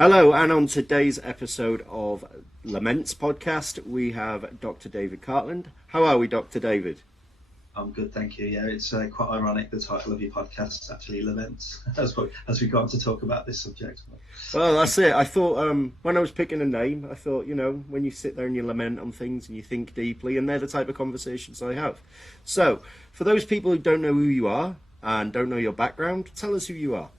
Hello, and on today's episode of Laments podcast, we have Dr. David Cartland. How are we, Dr. David? I'm good, thank you. Yeah, it's quite ironic. The title of your podcast is actually Laments, as we go on to talk about this subject. Well, that's it. I thought when I was picking a name, I thought, when you sit there and you lament on things and you think deeply, and they're the type of conversations I have. So, for those people who don't know who you are and don't know your background, tell us who you are.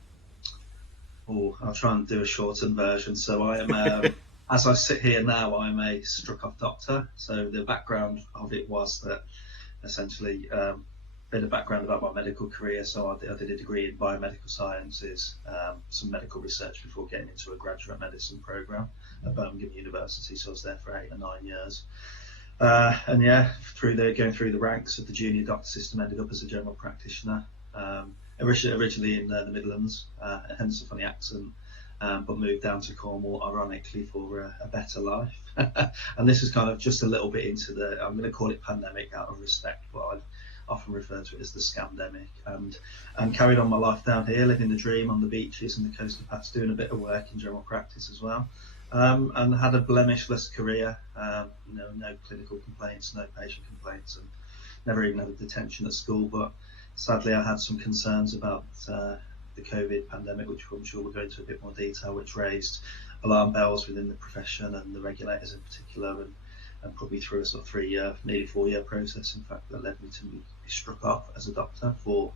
Oh, I'll try and do a shortened version. So I am, as I sit here now, I'm a struck-off doctor. So the background of it was that essentially bit of background about my medical career. So I did a degree in biomedical sciences, some medical research before getting into a graduate medicine program at Birmingham University. So I was there for 8 or 9 years. And yeah, going through the ranks of the junior doctor system, ended up as a general practitioner. Originally in the Midlands, hence the funny accent, but moved down to Cornwall, ironically, for a better life. And this is kind of just a little bit into I'm going to call it pandemic out of respect, but I often refer to it as the scamdemic. And carried on my life down here, living the dream on the beaches and the coastal paths, doing a bit of work in general practice as well. And had a blemishless career, no clinical complaints, no patient complaints, and never even had a detention at school. But sadly, I had some concerns about the COVID pandemic, which I'm sure we'll go into a bit more detail, which raised alarm bells within the profession and the regulators in particular, and put me through a sort of 3-year, nearly 4-year process, in fact, that led me to be struck off as a doctor for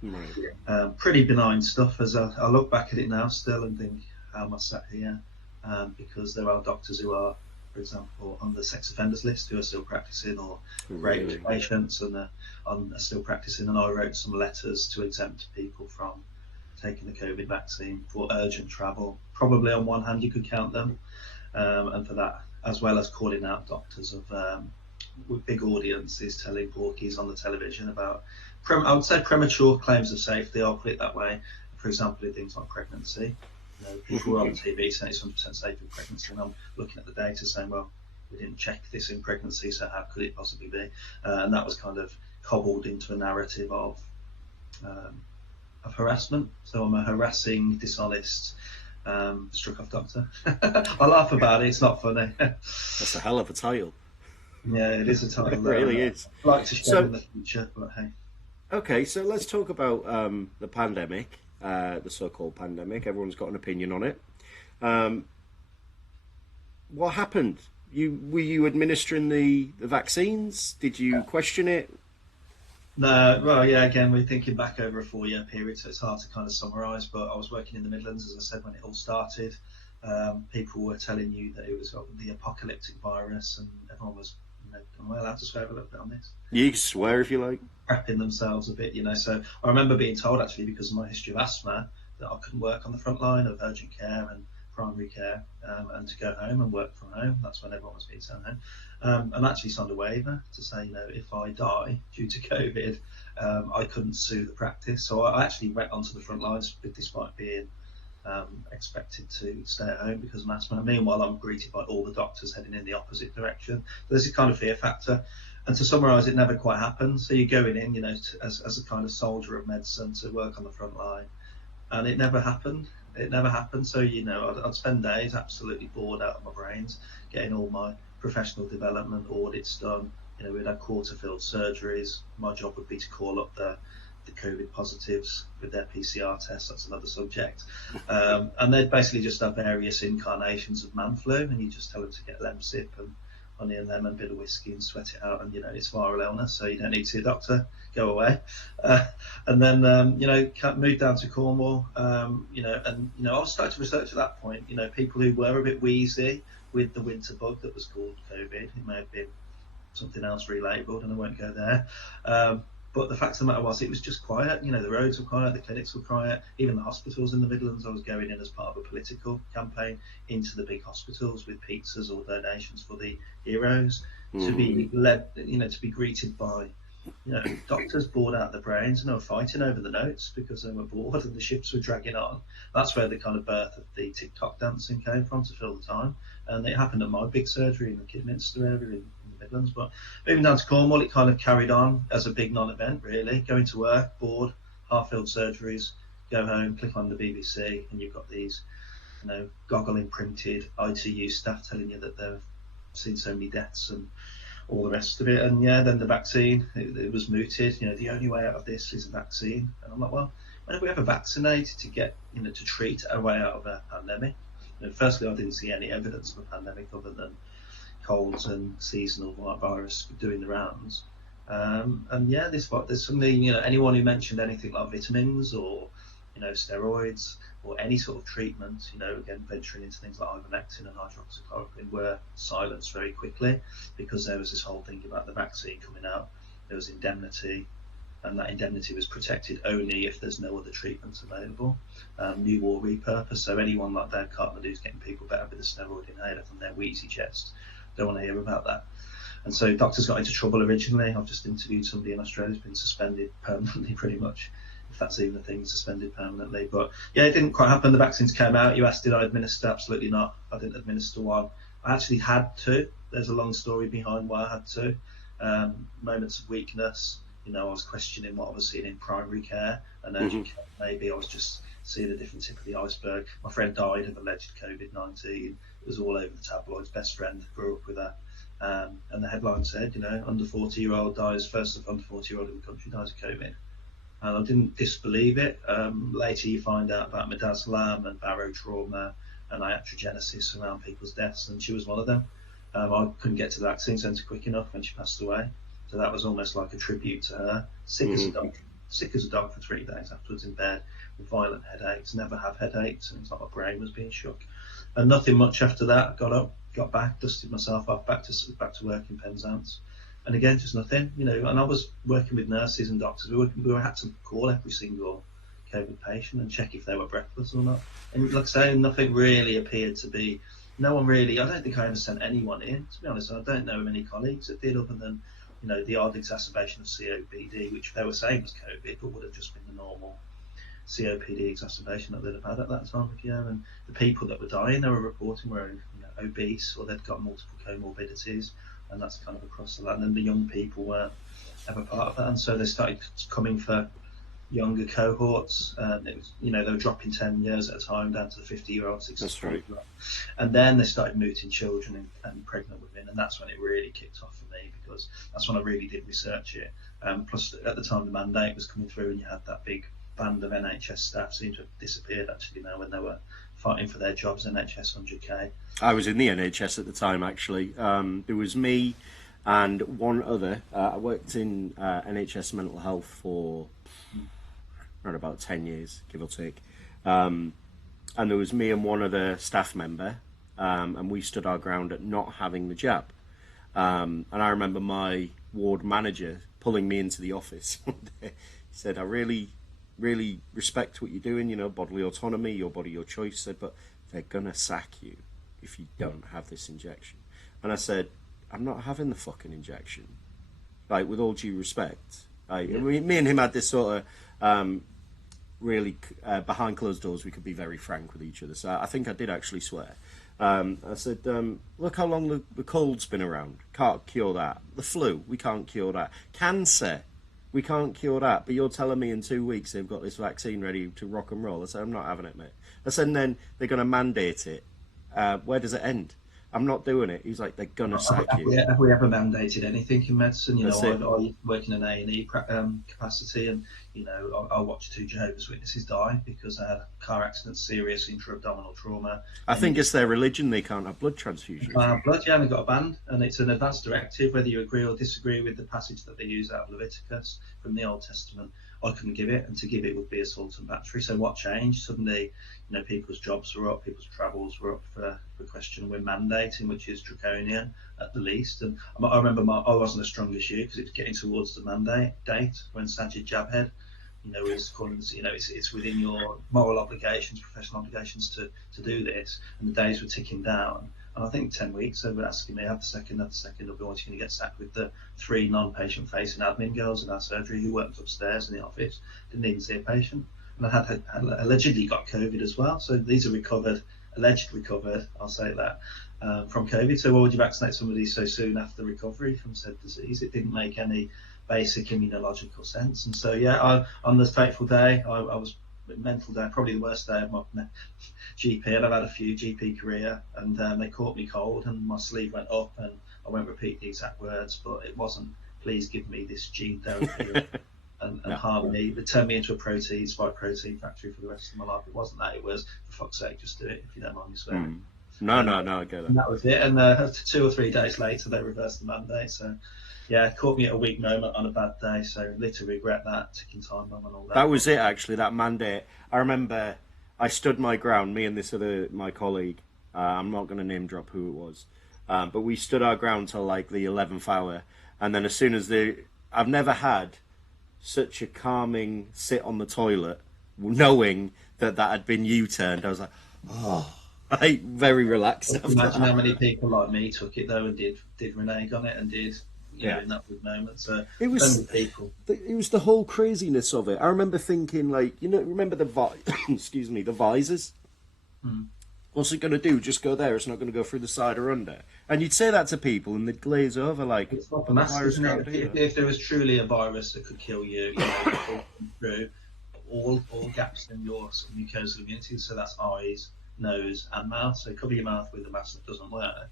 pretty benign stuff. As I look back at it now still and think, how am I sat here? Because there are doctors who are, for example, on the sex offenders list who are still practicing, or rape patients and are still practicing. And I wrote some letters to exempt people from taking the COVID vaccine for urgent travel. Probably on one hand you could count them, and for that, as well as calling out doctors with big audiences telling porkies on the television about, I would say, premature claims of safety. I'll put it that way. For example, in things like pregnancy. People were on TV saying it's 100% safe in pregnancy, and I'm looking at the data saying, well, we didn't check this in pregnancy, so how could it possibly be? And that was kind of cobbled into a narrative of harassment. So I'm a harassing, dishonest, struck-off doctor. I laugh about it. It's not funny. That's a hell of a title. Yeah, it is a title. It really is. I'd like to share in the future, but hey. Okay, so let's talk about the pandemic. The so-called pandemic. Everyone's got an opinion on it. What happened? Were you administering the vaccines? Did you question it? No, well, yeah, again, we're thinking back over a 4-year period, so it's hard to kind of summarise, but I was working in the Midlands, as I said, when it all started. People were telling you that it was the apocalyptic virus, and everyone was, am I allowed to swear a little bit on this? You can swear if you like. Prepping themselves a bit, so I remember being told, actually, because of my history of asthma, that I couldn't work on the front line of urgent care and primary care, and to go home and work from home. That's when everyone was being sent home, and actually signed a waiver to say, if I die due to COVID, I couldn't sue the practice. So I actually went onto the front lines, despite being expected to stay at home because of asthma. Meanwhile, I'm greeted by all the doctors heading in the opposite direction. There's this kind of fear factor. And to summarise, it never quite happened. So you're going in, as a kind of soldier of medicine to work on the front line, and it never happened. It never happened. So I'd spend days absolutely bored out of my brains, getting all my professional development audits done. We'd have quarter-filled surgeries. My job would be to call up the COVID positives with their PCR tests. That's another subject. And they'd basically just have various incarnations of man flu, and you just tell them to get Lemsip and honey and lemon, bit of whiskey, and sweat it out, and it's viral illness, so you don't need to see a doctor, go away. And then moved down to Cornwall, I was starting to research at that point, people who were a bit wheezy with the winter bug that was called COVID. It may have been something else relabeled, and I won't go there. But the fact of the matter was, it was just quiet. The roads were quiet, the clinics were quiet, even the hospitals in the Midlands. I was going in as part of a political campaign into the big hospitals with pizzas or donations for the heroes, to be led, to be greeted by, doctors bored out of their brains, and they were fighting over the notes because they were bored and the ships were dragging on. That's where the kind of birth of the TikTok dancing came from, to fill the time. And it happened at my big surgery in the Kidminster area in the Midlands. But moving down to Cornwall, it kind of carried on as a big non-event, really. Going to work, bored, half-filled surgeries, go home, click on the BBC, and you've got these goggle imprinted ITU staff telling you that they've seen so many deaths and all the rest of it. And yeah, then the vaccine, it was mooted. The only way out of this is a vaccine. And I'm like, well, when have we ever vaccinated to get, to treat our way out of a pandemic? Firstly, I didn't see any evidence of a pandemic other than colds and seasonal virus doing the rounds. And yeah, there's something, anyone who mentioned anything like vitamins or, steroids or any sort of treatment, again, venturing into things like ivermectin and hydroxychloroquine, were silenced very quickly, because there was this whole thing about the vaccine coming out. There was indemnity, and that indemnity was protected only if there's no other treatments available. New or repurposed, so anyone like Dr Cartland who's getting people better with a steroid inhaler from their wheezy chest, don't want to hear about that. And so doctors got into trouble originally. I've just interviewed somebody in Australia who's been suspended permanently, pretty much, if that's even a thing, suspended permanently. But yeah, it didn't quite happen. The vaccines came out. You asked, did I administer? Absolutely not. I didn't administer one. I actually had to. There's a long story behind why I had to. Moments of weakness. I was questioning what I was seeing in primary care and urgent care. Maybe I was just seeing a different tip of the iceberg. My friend died of alleged COVID-19. It was all over the tabloids. Best friend, grew up with her. And the headline said, under 40-year-old dies, first under 40-year-old in the country dies of COVID. And I didn't disbelieve it. Later you find out about midazolam and barotrauma and iatrogenesis around people's deaths, and she was one of them. I couldn't get to the vaccine centre quick enough when she passed away. So that was almost like a tribute to her. Sick as a dog for 3 days afterwards in bed with violent headaches. Never have headaches, and it's like my brain was being shook. And nothing much after that. Got up, got back, dusted myself off, back to work in Penzance. And again, just nothing. And I was working with nurses and doctors. We had to call every single COVID patient and check if they were breathless or not. And like I say, nothing really appeared to be. No one really. I don't think I ever sent anyone in. To be honest, I don't know many colleagues that did, other than the odd exacerbation of COPD, which they were saying was COVID, but would have just been the normal COPD exacerbation that they'd have had at that time of year. And the people that were dying, they were reporting, were obese, or they'd got multiple comorbidities, and that's kind of across the land. And the young people weren't ever part of that, and so they started coming for younger cohorts. It was, they were dropping 10 years at a time down to the 50-year-old, 60. That's right. And then they started mooting children and pregnant women, and that's when it really kicked off for me, because that's when I really did research it. Plus, at the time, the mandate was coming through, and you had that big band of NHS staff seemed to have disappeared actually now when they were fighting for their jobs. NHS 100k. I was in the NHS at the time, actually. There was me and one other. I worked in NHS mental health for around about 10 years, give or take. And there was me and one other staff member, and we stood our ground at not having the jab. And I remember my ward manager pulling me into the office one day. He said, I really respect what you're doing, bodily autonomy, your body, your choice. He said, but they're going to sack you if you don't have this injection. And I said, I'm not having the fucking injection. Like, with all due respect. Me and him had this sort of really behind closed doors, we could be very frank with each other. So I think I did actually swear. I said, look how long the cold's been around. Can't cure that. The flu, we can't cure that. Cancer, we can't cure that. But you're telling me in 2 weeks they've got this vaccine ready to rock and roll. I said, I'm not having it, mate. I said, and then they're going to mandate it. Where does it end? I'm not doing it. He's like, they're going to sack you. Have we ever mandated anything in medicine? I work in an A&E capacity, and I watched 2 Jehovah's Witnesses die because they had a car accident, serious intra-abdominal trauma. I think it's their religion. They can't have blood transfusions. They can't have blood, yeah, and they've got a ban, and it's an advanced directive, whether you agree or disagree with the passage that they use out of Leviticus from the Old Testament. I couldn't give it, and to give it would be assault and battery. So what changed? Suddenly, people's jobs were up, people's travels were up for question. We're mandating, which is draconian at the least. And I remember I wasn't as strong as you, because it was getting towards the mandate date when Sajid Jabhead, was calling, it's within your moral obligations, professional obligations to do this, and the days were ticking down. And I think 10 weeks, they were asking me, have the second, I'll be wanting to get sacked, with the 3 non-patient facing admin girls in our surgery who worked upstairs in the office, didn't even see a patient. And I had allegedly got COVID as well. So these are alleged recovered, I'll say that, from COVID. So why would you vaccinate somebody so soon after recovery from said disease? It didn't make any basic immunological sense. And so, on this fateful day, I was mental day, probably the worst day of my GP, and I've had a few GP career, and they caught me cold, and my sleeve went up, and I won't repeat the exact words, but it wasn't, please give me this gene therapy and harmony. They turned me into a spike protein factory for the rest of my life. It wasn't that, it was, for fuck's sake, just do it if you don't mind me swearing. No, I get it. And that was it, and 2 or 3 days later they reversed the mandate, so yeah, it caught me at a weak moment on a bad day, so literally regret that, ticking time bomb and all that. That was it, actually, that mandate. I remember I stood my ground, me and this my colleague, I'm not going to name drop who it was, but we stood our ground till like the 11th hour, and then as soon as I've never had such a calming sit on the toilet, knowing that had been U-turned. I was like, oh, very relaxed. Imagine how many people like me took it though and did renege on it and did... Yeah, in that moment. So it was people. It was the whole craziness of it. I remember thinking, like, remember the the visors? What's it going to do? Just go there? It's not going to go through the side or under. And you'd say that to people, and they'd glaze over like. It's not the mask, isn't it? If there was truly a virus that could kill you, through all gaps in your mucosal immunity. So that's eyes, nose, and mouth. So cover your mouth with a mask that doesn't work.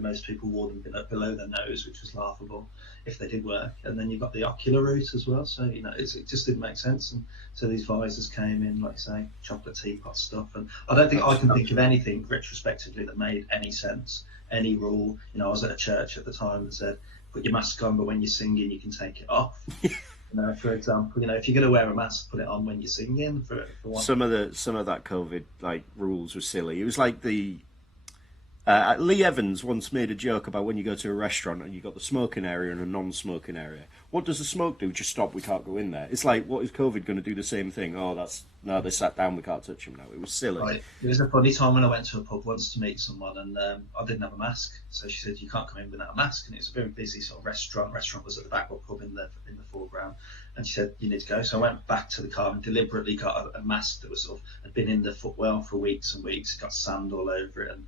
Most people wore them below their nose, which was laughable if they did work. And then you've got the ocular route as well. So, it just didn't make sense. And so these visors came in, like say, chocolate teapot stuff. And I don't think I can think of anything retrospectively that made any sense, any rule. I was at a church at the time that said, put your mask on, but when you're singing, you can take it off. For example, if you're going to wear a mask, put it on when you're singing. For one. Some of that COVID rules were silly. It was like the. Lee Evans once made a joke about when you go to a restaurant and you've got the smoking area and a non-smoking area. What does the smoke do? Just stop, we can't go in there. It's like, what is COVID going to do the same thing? Oh, they sat down, we can't touch them now. It was silly. Right. It was a funny time when I went to a pub once to meet someone, and I didn't have a mask. So she said, you can't come in without a mask. And it was a very busy sort of restaurant. Restaurant was at the back, but pub in the foreground. And she said, you need to go. So I went back to the car and deliberately got a mask that was had been in the footwell for weeks and weeks. It got sand all over it, and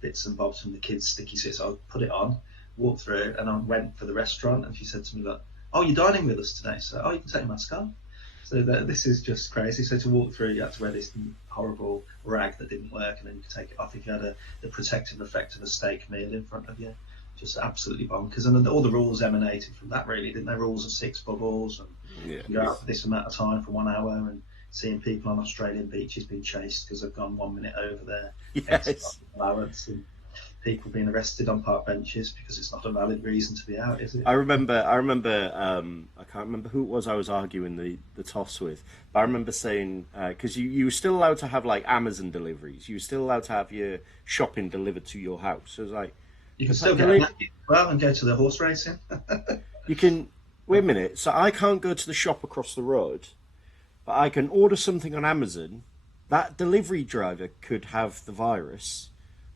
bits and bobs from the kids' sticky seats. So I put it on, walked through, and I went for the restaurant. And she said to me, like, "Oh, you're dining with us today, so you can take your mask on." So this is just crazy. So to walk through, you had to wear this horrible rag that didn't work, and then you could take it off if you had the protective effect of a steak meal in front of you. Just absolutely bonkers. And all the rules emanated from that, really, didn't they? Rules of 6 bubbles, and you go out for this amount of time for 1 hour, and seeing people on Australian beaches being chased because they've gone 1 minute over their allowance, and people being arrested on park benches because it's not a valid reason to be out, is it? I remember I can't remember who it was I was arguing the toss with, but I remember saying, because you were still allowed to have like Amazon deliveries, you were still allowed to have your shopping delivered to your house. So it was like, you can still get a as well and go to the horse racing. You can, wait a minute, so I can't go to the shop across the road, but I can order something on Amazon. That delivery driver could have the virus,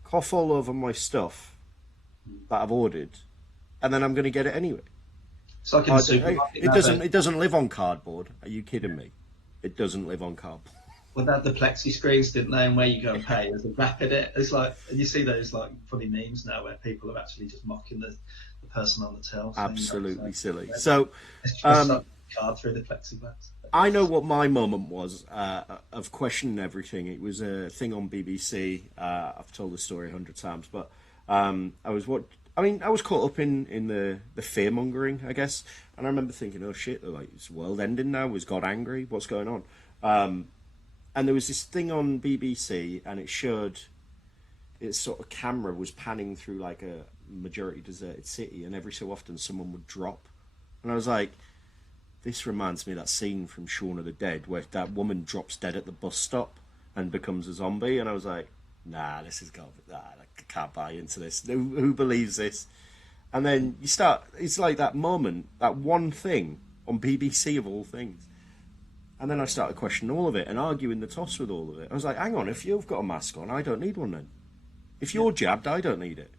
cough all over my stuff that I've ordered, and then I'm going to get it anyway. It's like in the supermarket. It doesn't live on cardboard. Are you kidding me? It doesn't live on cardboard. Well, they had the plexi screens, didn't they? And where you go and pay, there's a gap in it. It's like, and you see those like funny memes now where people are actually just mocking the person on the till. Absolutely silly. So, it's just like a card through the plexiglass. I know what my moment was of questioning everything. It was a thing on BBC. I've told the story 100 times, but I was caught up in the fear mongering, I guess. And I remember thinking, oh shit, like, is the world ending now? Was God angry? What's going on? And there was this thing on BBC, and it showed its sort of camera was panning through like a majority deserted city, and every so often someone would drop. And I was like, this reminds me of that scene from Shaun of the Dead where that woman drops dead at the bus stop and becomes a zombie. And I was like, nah, this is garbage. Nah, I can't buy into this. Who believes this? And then it's like that moment, that one thing on BBC of all things. And then I started questioning all of it and arguing the toss with all of it. I was like, hang on, if you've got a mask on, I don't need one then. If you're jabbed, I don't need it.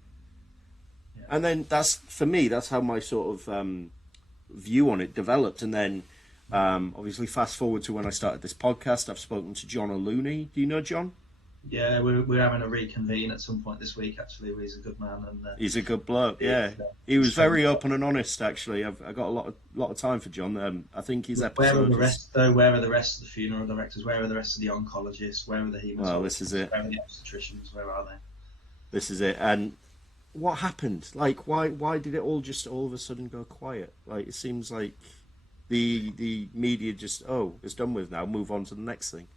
Yeah. And then for me, that's how my sort of view on it developed. And then obviously fast forward to when I started this podcast, I've spoken to John O'Looney. Do you know John? Yeah, we're having a reconvene at some point this week. Actually, he's a good man, and He's a good bloke. Yeah, he he's was showing. very open and honest. Actually, I got a lot of time for John. I think his Where are episode the was, rest, though? Where are the rest of the funeral directors? Where are the rest of the oncologists? Where are the well, this is hematologists? it. Where are the obstetricians? Where are they? This is it. And what happened? Like, why did it all just all of a sudden go quiet? Like, it seems like the media just, oh, it's done with now. Move on to the next thing.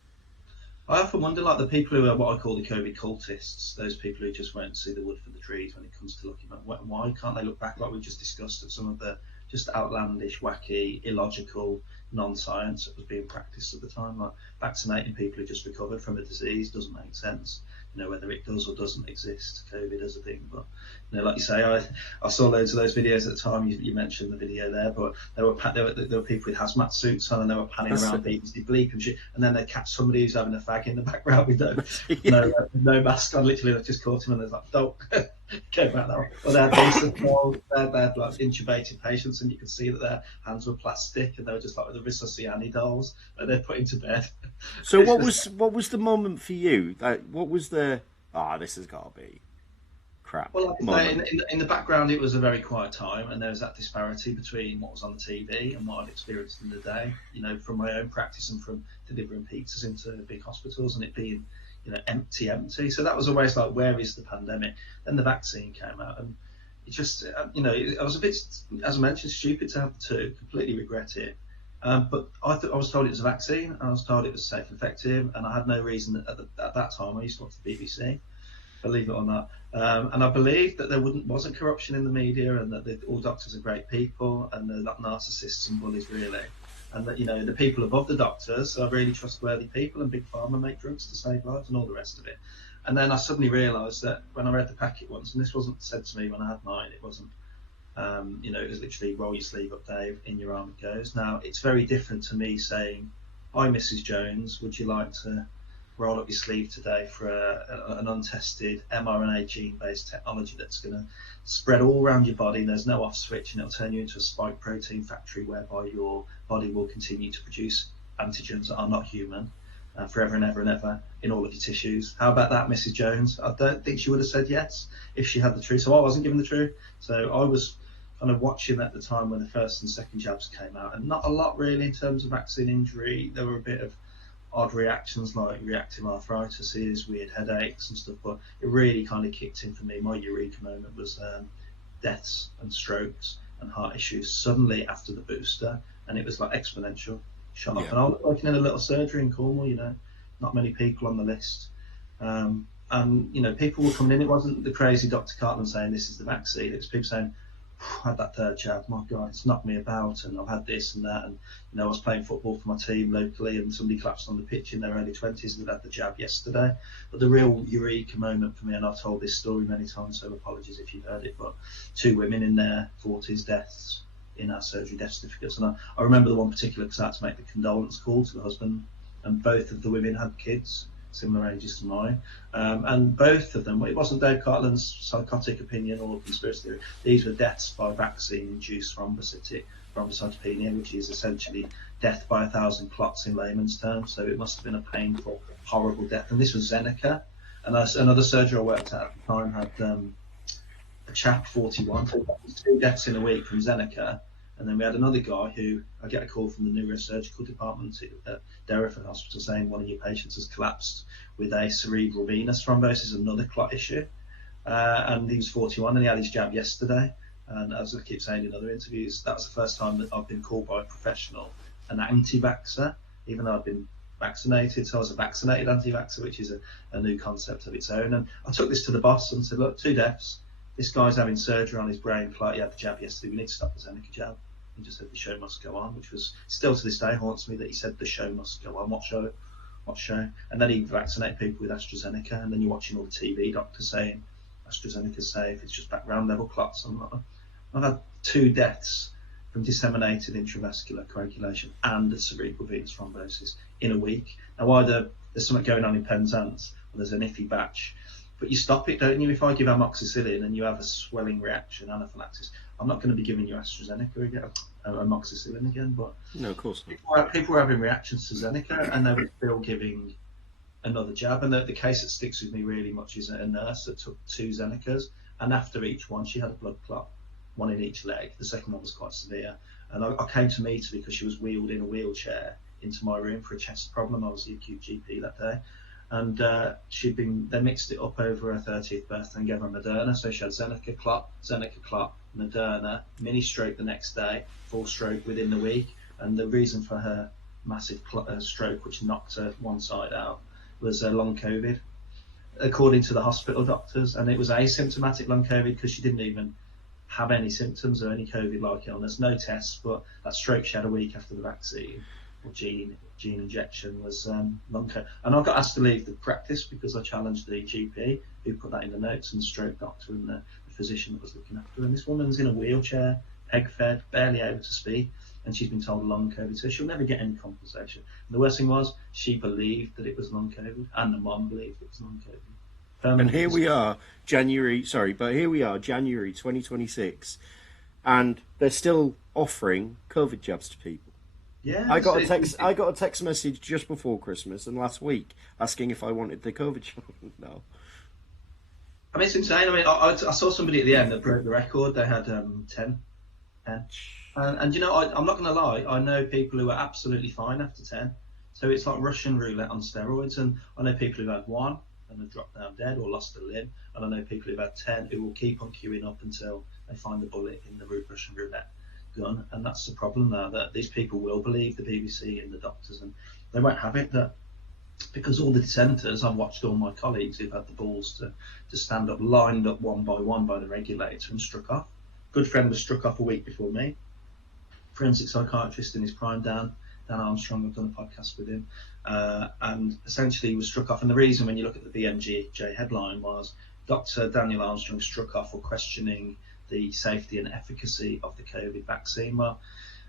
I often wonder, like the people who are what I call the COVID cultists, those people who just won't see the wood for the trees when it comes to looking at why can't they look back, like we just discussed, at some of the just outlandish, wacky, illogical non-science that was being practiced at the time, like vaccinating people who just recovered from a disease doesn't make sense. You know, whether it does or doesn't exist, COVID as a thing. But you know, like you say, I saw loads of those videos at the time. You mentioned the video there, but there were people with hazmat suits on, and they were panning around BBC bleep and shit. And then they catch somebody who's having a fag in the background with Yeah. no mask on. Literally, they just caught him, and they're like, "Don't go back now." Or they had they had like intubated patients, and you could see that their hands were plastic, and they were just like the Rissosiani dolls that they're put into bed. So what was the moment for you? Like, what was the this has got to be crap Well, like I say, moment? in the background, it was a very quiet time, and there was that disparity between what was on the TV and what I'd experienced in the day. You know, from my own practice and from delivering pizzas into big hospitals, and it being, you know, empty. So that was always like, where is the pandemic? Then the vaccine came out, and it just, you know, I was a bit, as I mentioned, stupid to have the two. Completely regret it. But I was told it was a vaccine, and I was told it was safe and effective, and I had no reason at that time. I used to watch the BBC, believe it or not. And I believe that there wasn't corruption in the media, and that all doctors are great people, and they're not narcissists and bullies, really. And that, you know, the people above the doctors are really trustworthy people, and Big Pharma make drugs to save lives and all the rest of it. And then I suddenly realised that when I read the packet once, and this wasn't said to me when I had mine, it wasn't, you know, it was literally roll your sleeve up, Dave, in your arm it goes. Now, it's very different to me saying, hi, Mrs. Jones, would you like to roll up your sleeve today for an untested mRNA gene-based technology that's going to spread all around your body. There's no off switch, and it'll turn you into a spike protein factory whereby your body will continue to produce antigens that are not human forever and ever and ever in all of your tissues. How about that, Mrs. Jones? I don't think she would have said yes if she had the truth. So I wasn't given the truth. So I was kind of watching at the time when the first and second jabs came out, and not a lot really in terms of vaccine injury. There were a bit of odd reactions like reactive arthritis, weird headaches and stuff, but it really kind of kicked in for me. My eureka moment was deaths and strokes and heart issues suddenly after the booster, and it was like exponential, shot up. And I was working in a little surgery in Cornwall, you know, not many people on the list. And, you know, people were coming in. It wasn't the crazy Dr. Cartland saying this is the vaccine. It was people saying, I had that third jab, my God, it's knocked me about, and I've had this and that. And, you know, I was playing football for my team locally, and somebody collapsed on the pitch in their early 20s and they'd had the jab yesterday. But the real eureka moment for me, and I've told this story many times, so apologies if you've heard it, but 2 women in their 40s deaths in our surgery death certificates. And I remember the one particular because I had to make the condolence call to the husband, and both of the women had kids similar ages to mine, and both of them, it wasn't Dave Cartland's psychotic opinion or conspiracy theory, these were deaths by vaccine-induced thrombocytopenia, which is essentially death by 1,000 clots in layman's terms. So it must have been a painful, horrible death. And this was Zeneca, and another surgery I worked at the time had a chap, 41, 2 deaths in a week from Zeneca. And then we had another guy who, I get a call from the neurosurgical department at Derriford Hospital saying one of your patients has collapsed with a cerebral venous thrombosis, another clot issue. And he was 41 and he had his jab yesterday. And as I keep saying in other interviews, that was the first time that I've been called by a professional an anti-vaxxer, even though I've been vaccinated. So I was a vaccinated anti-vaxxer, which is a new concept of its own. And I took this to the boss and said, look, 2 deaths. This guy's having surgery on his brain. He had the jab yesterday. We need to stop the Zeneca jab. He just said the show must go on, which was still to this day haunts me that he said the show must go on. What show? What show? And then he vaccinated people with AstraZeneca, and then you're watching all the TV doctors saying AstraZeneca's safe. It's just background level clots. I've had 2 deaths from disseminated intravascular coagulation and a cerebral venous thrombosis in a week. Now either there's something going on in Penzance or there's an iffy batch. But you stop it, don't you? If I give amoxicillin and you have a swelling reaction, anaphylaxis, I'm not going to be giving you AstraZeneca again, amoxicillin again. But no, of course not. People were having reactions to Zeneca, and they were still giving another jab. And the case that sticks with me really much is a nurse that took 2 Zenecas, and after each one, she had a blood clot, one in each leg. The second one was quite severe. And I came to meet her because she was wheeled in a wheelchair into my room for a chest problem. I was the acute GP that day. And they mixed it up over her 30th birthday and gave her Moderna. So she had Zeneca clot, Moderna, mini stroke the next day, full stroke within the week. And the reason for her massive stroke, which knocked her one side out, was long COVID, according to the hospital doctors. And it was asymptomatic long COVID because she didn't even have any symptoms or any COVID-like illness, no tests, but that stroke she had a week after the vaccine or gene injection was long COVID. And I got asked to leave the practice because I challenged the GP who put that in the notes, and the stroke doctor and the physician that was looking after her. And this woman's in a wheelchair, peg-fed, barely able to speak, and she's been told long COVID, so she'll never get any compensation. And the worst thing was, she believed that it was long COVID, and the mum believed it was long COVID. And here we are, January 2026, and they're still offering COVID jabs to people. Yeah, I got a text message just before Christmas and last week asking if I wanted the COVID jab. No. I mean, it's insane. I mean, I saw somebody at the end that broke the record. They had 10. And you know, I'm not going to lie, I know people who are absolutely fine after 10. So it's like Russian roulette on steroids. And I know people who've had 1 and have dropped down dead or lost a limb. And I know people who've had 10 who will keep on queuing up until they find the bullet in the Russian roulette gun. And that's the problem now, that these people will believe the BBC and the doctors, and they won't have it that because all the dissenters, I've watched all my colleagues who've had the balls to stand up, lined up one by the regulator and struck off. Good friend was struck off a week before me. Forensic psychiatrist in his prime, Dan Armstrong, I've done a podcast with him, and essentially he was struck off. And the reason, when you look at the BMJ headline, was Dr. Daniel Armstrong struck off for questioning the safety and efficacy of the COVID vaccine. Well,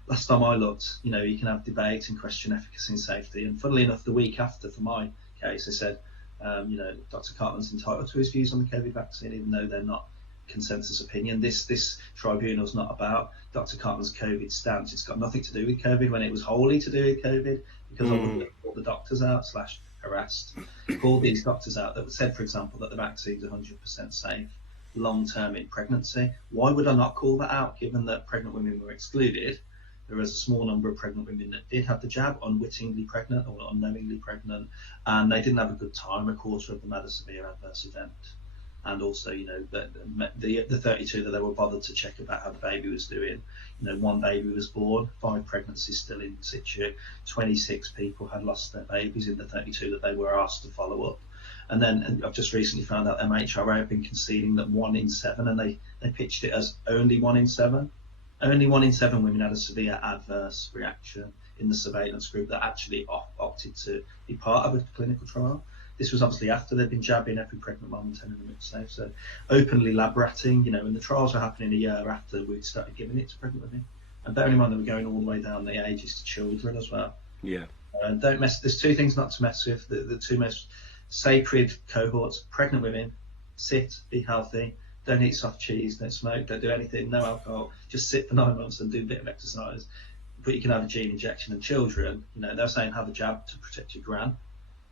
last time I looked, you know, you can have debate and question efficacy and safety. And funnily enough, the week after, for my case, they said, you know, Dr. Cartland's entitled to his views on the COVID vaccine, even though they're not consensus opinion. This tribunal's not about Dr. Cartland's COVID stance. It's got nothing to do with COVID, when it was wholly to do with COVID, because I would have brought the doctors out / harassed, called these doctors out that said, for example, that the vaccine's 100% safe long-term in pregnancy. Why would I not call that out, given that pregnant women were excluded? There was a small number of pregnant women that did have the jab, unwittingly pregnant or unknowingly pregnant, and they didn't have a good time. A quarter of them had a severe adverse event. And also, you know, the 32 that they were bothered to check about how the baby was doing, you know, 1 baby was born, 5 pregnancies still in situ, 26 people had lost their babies in the 32 that they were asked to follow up. And I've just recently found out MHRA have been conceding that 1 in 7, and they pitched it as only 1 in 7. Only 1 in 7 women had a severe adverse reaction in the surveillance group that actually opted to be part of a clinical trial. This was obviously after they'd been jabbing every pregnant mum and telling them it was safe. So openly lab ratting, you know, and the trials were happening a year after we'd started giving it to pregnant women. And bearing in mind they were going all the way down the ages to children as well. Yeah. Don't mess. There's 2 things not to mess with. The 2 most sacred cohorts: pregnant women, sit, be healthy, don't eat soft cheese, don't smoke, don't do anything, no alcohol, just sit for 9 months and do a bit of exercise. But you can have a gene injection. And children, you know, they're saying have a jab to protect your gran,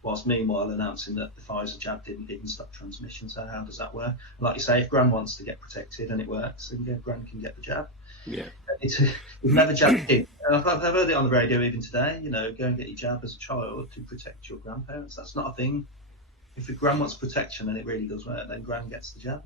whilst meanwhile announcing that the Pfizer jab didn't even stop transmission. So how does that work? Like you say, if gran wants to get protected and it works, then gran can get the jab. Yeah. We've never jabbed kids. And I've heard it on the radio even today, you know, go and get your jab as a child to protect your grandparents. That's not a thing. If your gran wants protection and it really does work, then gran gets the jab.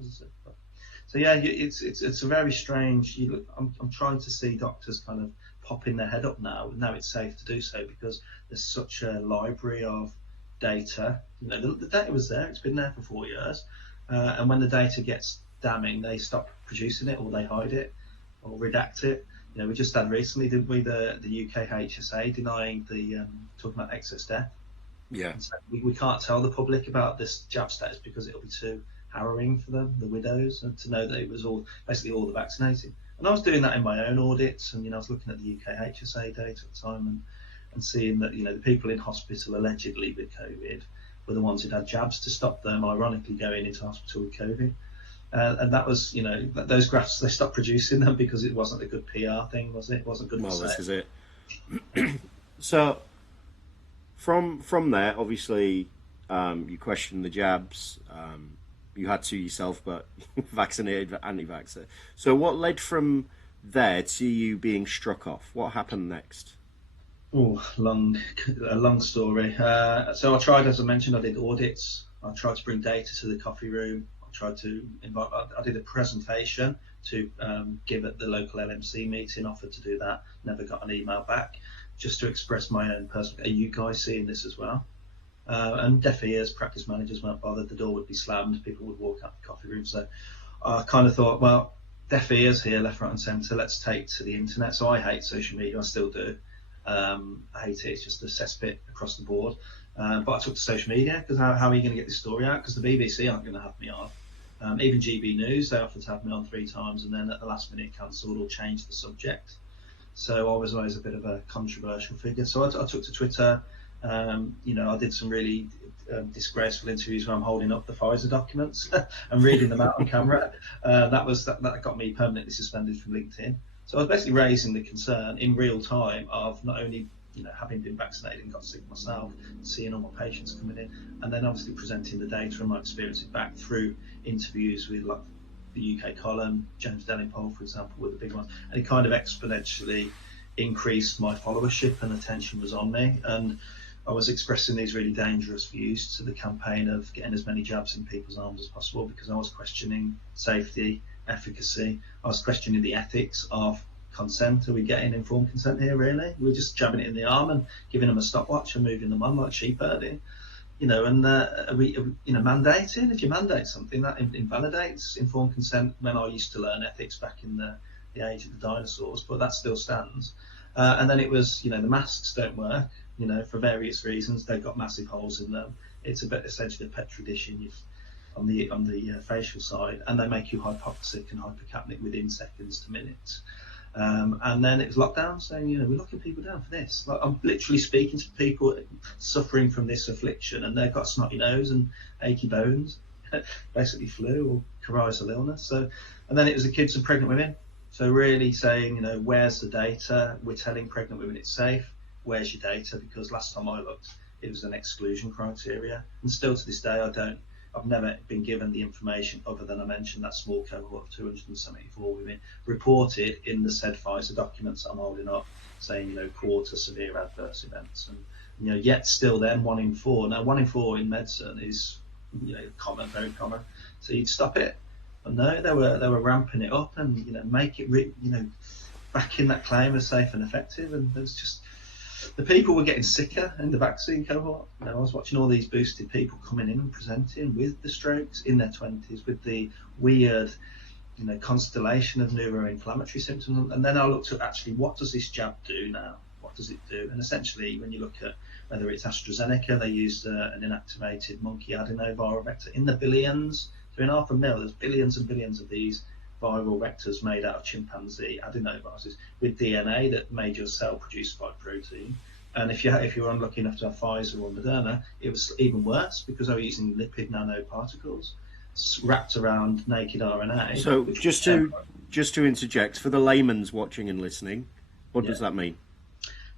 So yeah, it's a very strange. I'm trying to see doctors kind of popping their head up now. Now it's safe to do so because there's such a library of data. You know, the data was there. It's been there for 4 years, and when the data gets damning, they stop producing it, or they hide it, or redact it. You know, we just had recently, didn't we, the UK HSA denying the talking about excess death. Yeah. So we can't tell the public about this jab status because it'll be too harrowing for them, the widows, and to know that it was basically all the vaccinated. And I was doing that in my own audits, and you know, I was looking at the UK HSA data at the time and seeing that, you know, the people in hospital allegedly with COVID were the ones who'd had jabs to stop them, ironically, going into hospital with COVID. And that was, you know, those graphs, they stopped producing them because it wasn't a good PR thing, was it? It wasn't good. Well, this is it. So from there, obviously, You questioned the jabs. You had to yourself, but vaccinated, anti-vaxxer. So what led from there to you being struck off? What happened next? Oh, a long story. So I tried, as I mentioned, I did audits. I tried to bring data to the coffee room. I tried to invite. I did a presentation to give at the local LMC meeting. Offered to do that. Never got an email back. Just to express my own personal. Are you guys seeing this as well? And deaf ears. Practice managers weren't bothered. The door would be slammed. People would walk out the coffee room. So I kind of thought, well, deaf ears here, left, right, and centre. Let's take to the internet. So I hate social media. I still do. I hate it. It's just a cesspit across the board. But I took to social media because how are you going to get this story out? Because the BBC aren't going to have me on. Even GB News, they offered to have me on 3 times and then at the last minute cancelled or changed the subject. So I was always a bit of a controversial figure. So I took to Twitter. I did some really disgraceful interviews where I'm holding up the Pfizer documents and reading them out on camera. That got me permanently suspended from LinkedIn. So I was basically raising the concern in real time of not only having been vaccinated and got sick myself, seeing all my patients coming in, and then obviously presenting the data and my experiences back through interviews with like the UK column, James Delingpole, for example, were the big ones, and it kind of exponentially increased my followership and attention was on me, and I was expressing these really dangerous views to the campaign of getting as many jabs in people's arms as possible because I was questioning safety, efficacy. I was questioning the ethics of consent. Are we getting informed consent here, really? We're just jabbing it in the arm and giving them a stopwatch and moving them on like sheep herding. And are we mandating? If you mandate something, that invalidates informed consent when I used to learn ethics back in the age of the dinosaurs, but that still stands. And then it was, the masks don't work, for various reasons. They've got massive holes in them. It's a bit essentially a petri dish on the facial side, and they make you hypoxic and hypercapnic within seconds to minutes. And then it was lockdown, saying, we're locking people down for this. Like, I'm literally speaking to people suffering from this affliction, and they've got snotty nose and achy bones, basically flu or coryzal illness. So, and then it was the kids and pregnant women. So really saying, where's the data? We're telling pregnant women it's safe. Where's your data? Because last time I looked, it was an exclusion criteria, and still to this day, I've never been given the information other than I mentioned that small cohort of 274 women reported in the said Pfizer documents I'm holding up, saying, quarter severe adverse events. And, yet still then 1 in 4. Now, 1 in 4 in medicine is, common, very common. So you'd stop it. But no, they were ramping it up and, make it, back in that claim as safe and effective. And there's just, the people were getting sicker in the vaccine cohort. I was watching all these boosted people coming in and presenting with the strokes in their 20s, with the weird, constellation of neuroinflammatory symptoms. And then I looked at actually, what does this jab do now? What does it do? And essentially, when you look at whether it's AstraZeneca, they used an inactivated monkey adenoviral vector in the billions. So in 500 mil, there's billions and billions of these viral vectors made out of chimpanzee adenoviruses with DNA that made your cell produce spike protein. And if you're unlucky enough to have Pfizer or Moderna, it was even worse because they were using lipid nanoparticles wrapped around naked RNA. So just to interject for the layman's watching and listening, what does that mean?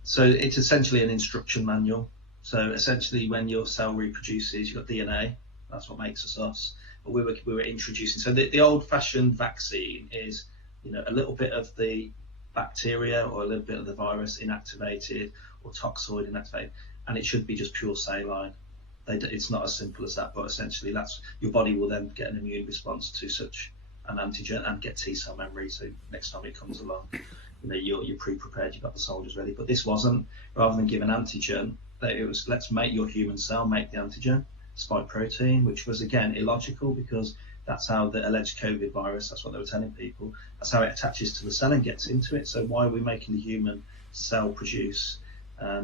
So it's essentially an instruction manual. So essentially, when your cell reproduces, you've got DNA. That's what makes us. But we were introducing. So the old-fashioned vaccine is, a little bit of the bacteria or a little bit of the virus inactivated or toxoid inactivated, and it should be just pure saline. It's not as simple as that, but essentially that's your body will then get an immune response to such an antigen and get T-cell memory. So next time it comes along, you're pre-prepared, you've got the soldiers ready. But this wasn't. Rather than give an antigen, it was let's make your human cell make the antigen, spike protein, which was again illogical because that's how the alleged COVID virus, that's what they were telling people, that's how it attaches to the cell and gets into it. So why are we making the human cell produce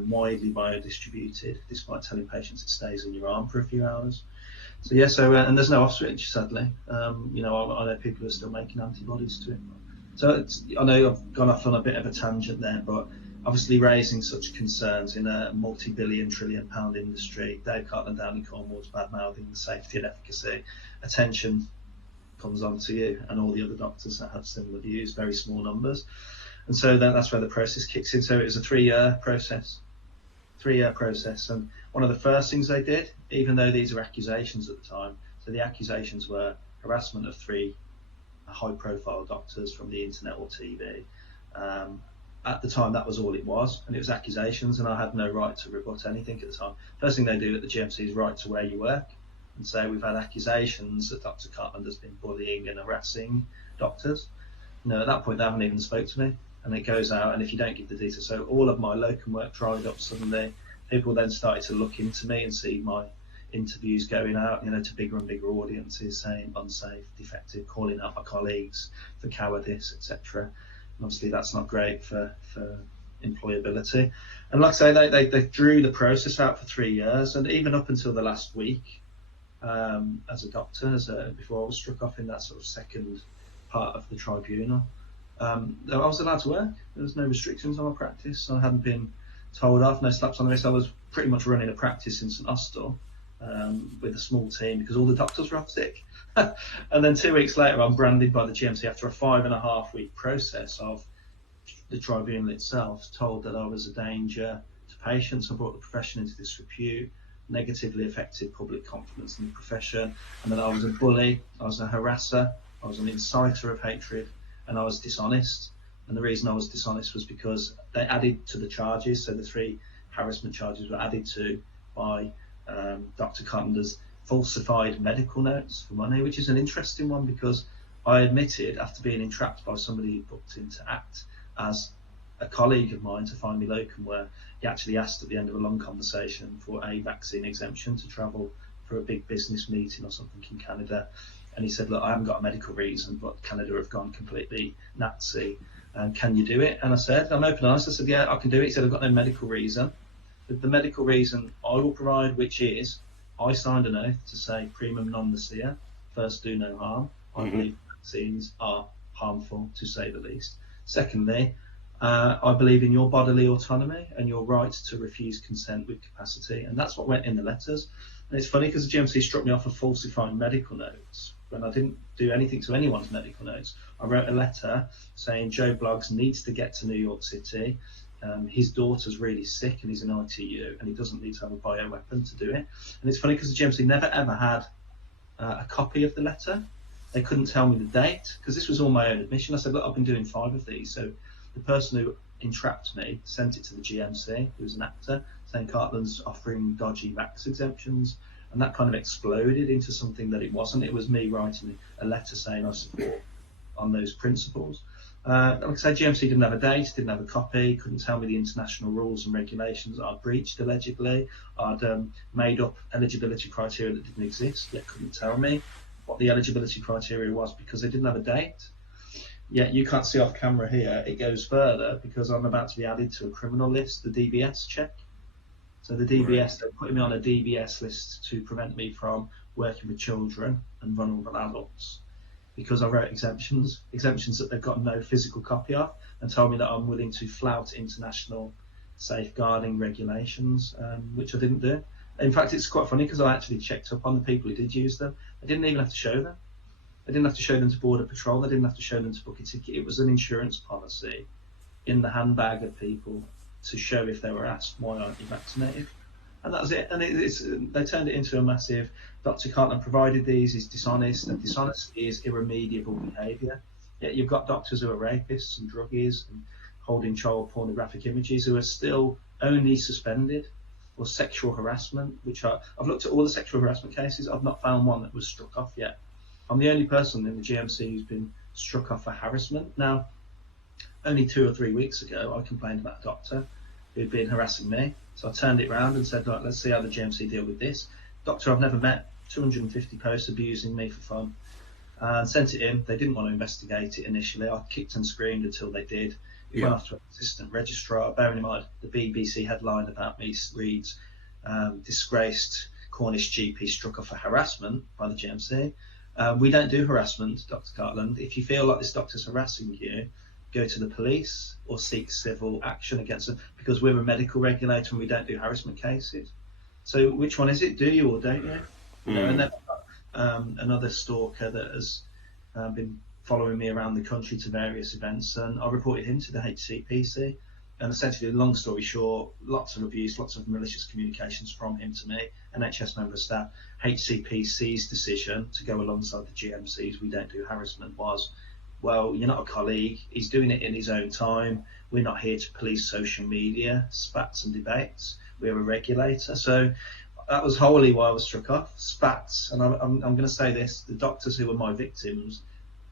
widely biodistributed, despite telling patients it stays in your arm for a few hours? So and there's no off switch, sadly. I know people who are still making antibodies to it. So I know I've gone off on a bit of a tangent there, but obviously raising such concerns in a multi-billion, trillion-pound industry, Dr Cartland down in Cornwall's bad-mouthing the safety and efficacy, attention comes on to you and all the other doctors that have similar views, very small numbers. And so that's where the process kicks in. So it was a 3-year process. 3-year process. And one of the first things they did, even though these are accusations at the time, so the accusations were harassment of 3 high-profile doctors from the internet or TV. At the time, that was all it was, and it was accusations, and I had no right to rebut anything at the time. First thing they do at the GMC is write to where you work and say, we've had accusations that Dr Cartland has been bullying and harassing doctors. At that point, they haven't even spoke to me, and it goes out, and if you don't give the details, so all of my locum work dried up suddenly. People then started to look into me and see my interviews going out, to bigger and bigger audiences, saying unsafe, defective, calling out my colleagues for cowardice, etc. Obviously, that's not great for employability. And like I say, they drew the process out for 3 years, and even up until the last week, as a doctor, before I was struck off in that sort of second part of the tribunal, I was allowed to work. There was no restrictions on my practice. I hadn't been told off, no slaps on the wrist. I was pretty much running a practice in St Austell with a small team because all the doctors were off sick. And then 2 weeks later, I'm branded by the GMC after a 5.5-week process of the tribunal itself, told that I was a danger to patients. I brought the profession into disrepute, negatively affected public confidence in the profession, and that I was a bully, I was a harasser, I was an inciter of hatred, and I was dishonest. And the reason I was dishonest was because they added to the charges, so the 3 harassment charges were added to by Dr Cartland's falsified medical notes for money, which is an interesting one because I admitted, after being entrapped by somebody who booked in to act as a colleague of mine to find me locum, where he actually asked at the end of a long conversation for a vaccine exemption to travel for a big business meeting or something in Canada. And he said, look, I haven't got a medical reason, but Canada have gone completely Nazi. Can you do it? And I said, I'm open and honest. I said, yeah, I can do it. He said, I've got no medical reason. But the medical reason I will provide, which is, I signed an oath to say primum non nocere, first do no harm. I believe vaccines are harmful, to say the least. Secondly, I believe in your bodily autonomy and your right to refuse consent with capacity. And that's what went in the letters. And it's funny because the GMC struck me off for falsifying medical notes when I didn't do anything to anyone's medical notes. I wrote a letter saying Joe Bloggs needs to get to New York City. His daughter's really sick and he's in ITU and he doesn't need to have a bioweapon to do it. And it's funny because the GMC never ever had a copy of the letter. They couldn't tell me the date because this was all my own admission. I said, look, I've been doing 5 of these. So the person who entrapped me sent it to the GMC, who was an actor, saying Cartland's offering dodgy vax exemptions. And that kind of exploded into something that it wasn't. It was me writing a letter saying I support on those principles. Like I said, GMC didn't have a date, didn't have a copy, couldn't tell me the international rules and regulations I'd breached allegedly. I'd made up eligibility criteria that didn't exist, yet couldn't tell me what the eligibility criteria was because they didn't have a date. Yet you can't see off camera here, it goes further because I'm about to be added to a criminal list, the DBS check. So the DBS, they're putting me on a DBS list to prevent me from working with children and vulnerable adults because I wrote exemptions that they've got no physical copy of, and told me that I'm willing to flout international safeguarding regulations, which I didn't do. In fact, it's quite funny because I actually checked up on the people who did use them. I didn't even have to show them. I didn't have to show them to Border Patrol. I didn't have to show them to book a ticket. It was an insurance policy in the handbag of people to show if they were asked, why aren't you vaccinated? And that was it. And they turned it into a massive, Dr Cartland provided these, he's dishonest, and dishonesty is irremediable behaviour. Yet you've got doctors who are rapists and druggies and holding child pornographic images who are still only suspended for sexual harassment, which I've looked at all the sexual harassment cases, I've not found one that was struck off yet. I'm the only person in the GMC who's been struck off for harassment. Now, only 2 or 3 weeks ago, I complained about a doctor who'd been harassing me. So I turned it around and said, let's see how the GMC deal with this. Doctor I've never met, 250 posts abusing me for fun. And sent it in. They didn't want to investigate it initially. I kicked and screamed until they did. It went off to an assistant registrar. Bearing in mind, the BBC headline about me reads, disgraced Cornish GP struck off for harassment by the GMC. We don't do harassment, Dr Cartland. If you feel like this doctor's harassing you, go to the police or seek civil action against them, because we're a medical regulator and we don't do harassment cases. So which one is it? Do you or don't you? You know, and then another stalker that has been following me around the country to various events, and I reported him to the HCPC And essentially, long story short, lots of abuse, lots of malicious communications from him to me, NHS member of staff. HCPC's decision to go alongside the GMC's, we don't do harassment, was, well, you're not a colleague, he's doing it in his own time, we're not here to police social media, spats and debates, we're a regulator. So that was wholly why I was struck off, spats. And I'm going to say this, the doctors who were my victims,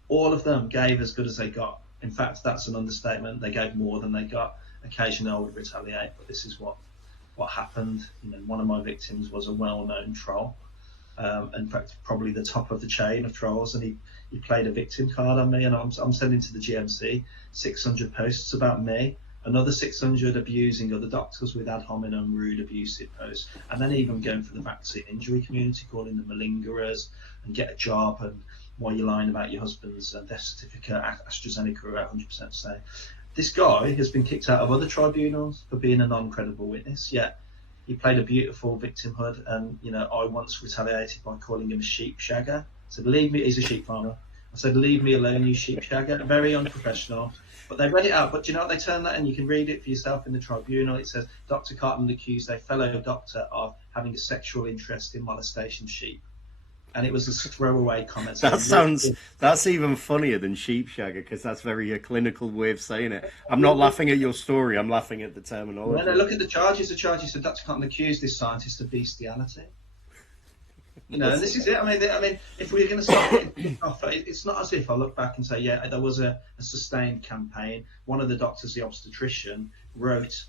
all of them gave as good as they got. In fact, that's an understatement, they gave more than they got. Occasionally I would retaliate, but this is what happened. You know, one of my victims was a well-known troll, in fact probably the top of the chain of trolls, and he played a victim card on me, and I'm sending to the GMC 600 posts about me, another 600 abusing other doctors with ad hominem, rude, abusive posts, and then even going for the vaccine injury community, calling them malingerers and get a job, and why you're lying about your husband's death certificate, AstraZeneca are 100% safe. This guy has been kicked out of other tribunals for being a non-credible witness, yet he played a beautiful victimhood. And, you know, I once retaliated by calling him a sheep shagger. I said, leave me, he's a sheep farmer. I said, leave me alone, you sheep shagger. Very unprofessional. But they read it out. But do you know what, they turned that, and you can read it for yourself in the tribunal. It says, Dr Cartland accused a fellow doctor of having a sexual interest in molestation sheep. And it was a throwaway comment. That's even funnier than sheepshagger, because that's very a clinical way of saying it. I'm not laughing at your story, I'm laughing at the terminology. No, look at the charges. The charges said Dr. Cartland accused this scientist of bestiality. You know, and this is it. I mean, if we're going to start off, it's not as if I look back and say, yeah, there was a sustained campaign. One of the doctors, the obstetrician, wrote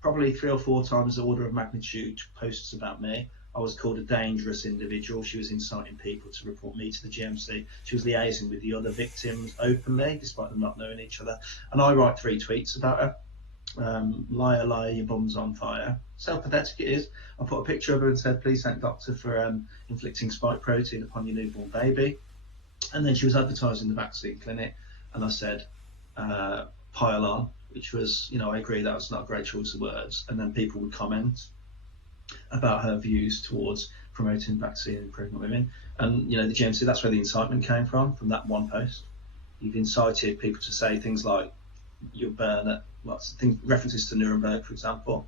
probably 3 or 4 times the order of magnitude posts about me. I was called a dangerous individual. She was inciting people to report me to the GMC. She was liaising with the other victims openly, despite them not knowing each other. And I write 3 tweets about her. Liar, liar, your bum's on fire. So pathetic it is. I put a picture of her and said, please thank doctor for inflicting spike protein upon your newborn baby. And then she was advertising the vaccine clinic. And I said, pile on, which was, you know, I agree that was not a great choice of words. And then people would comment about her views towards promoting vaccine in pregnant women. And, you know, the GMC, that's where the incitement came from that one post. You've incited people to say things like, you'll burn it, references to Nuremberg, for example,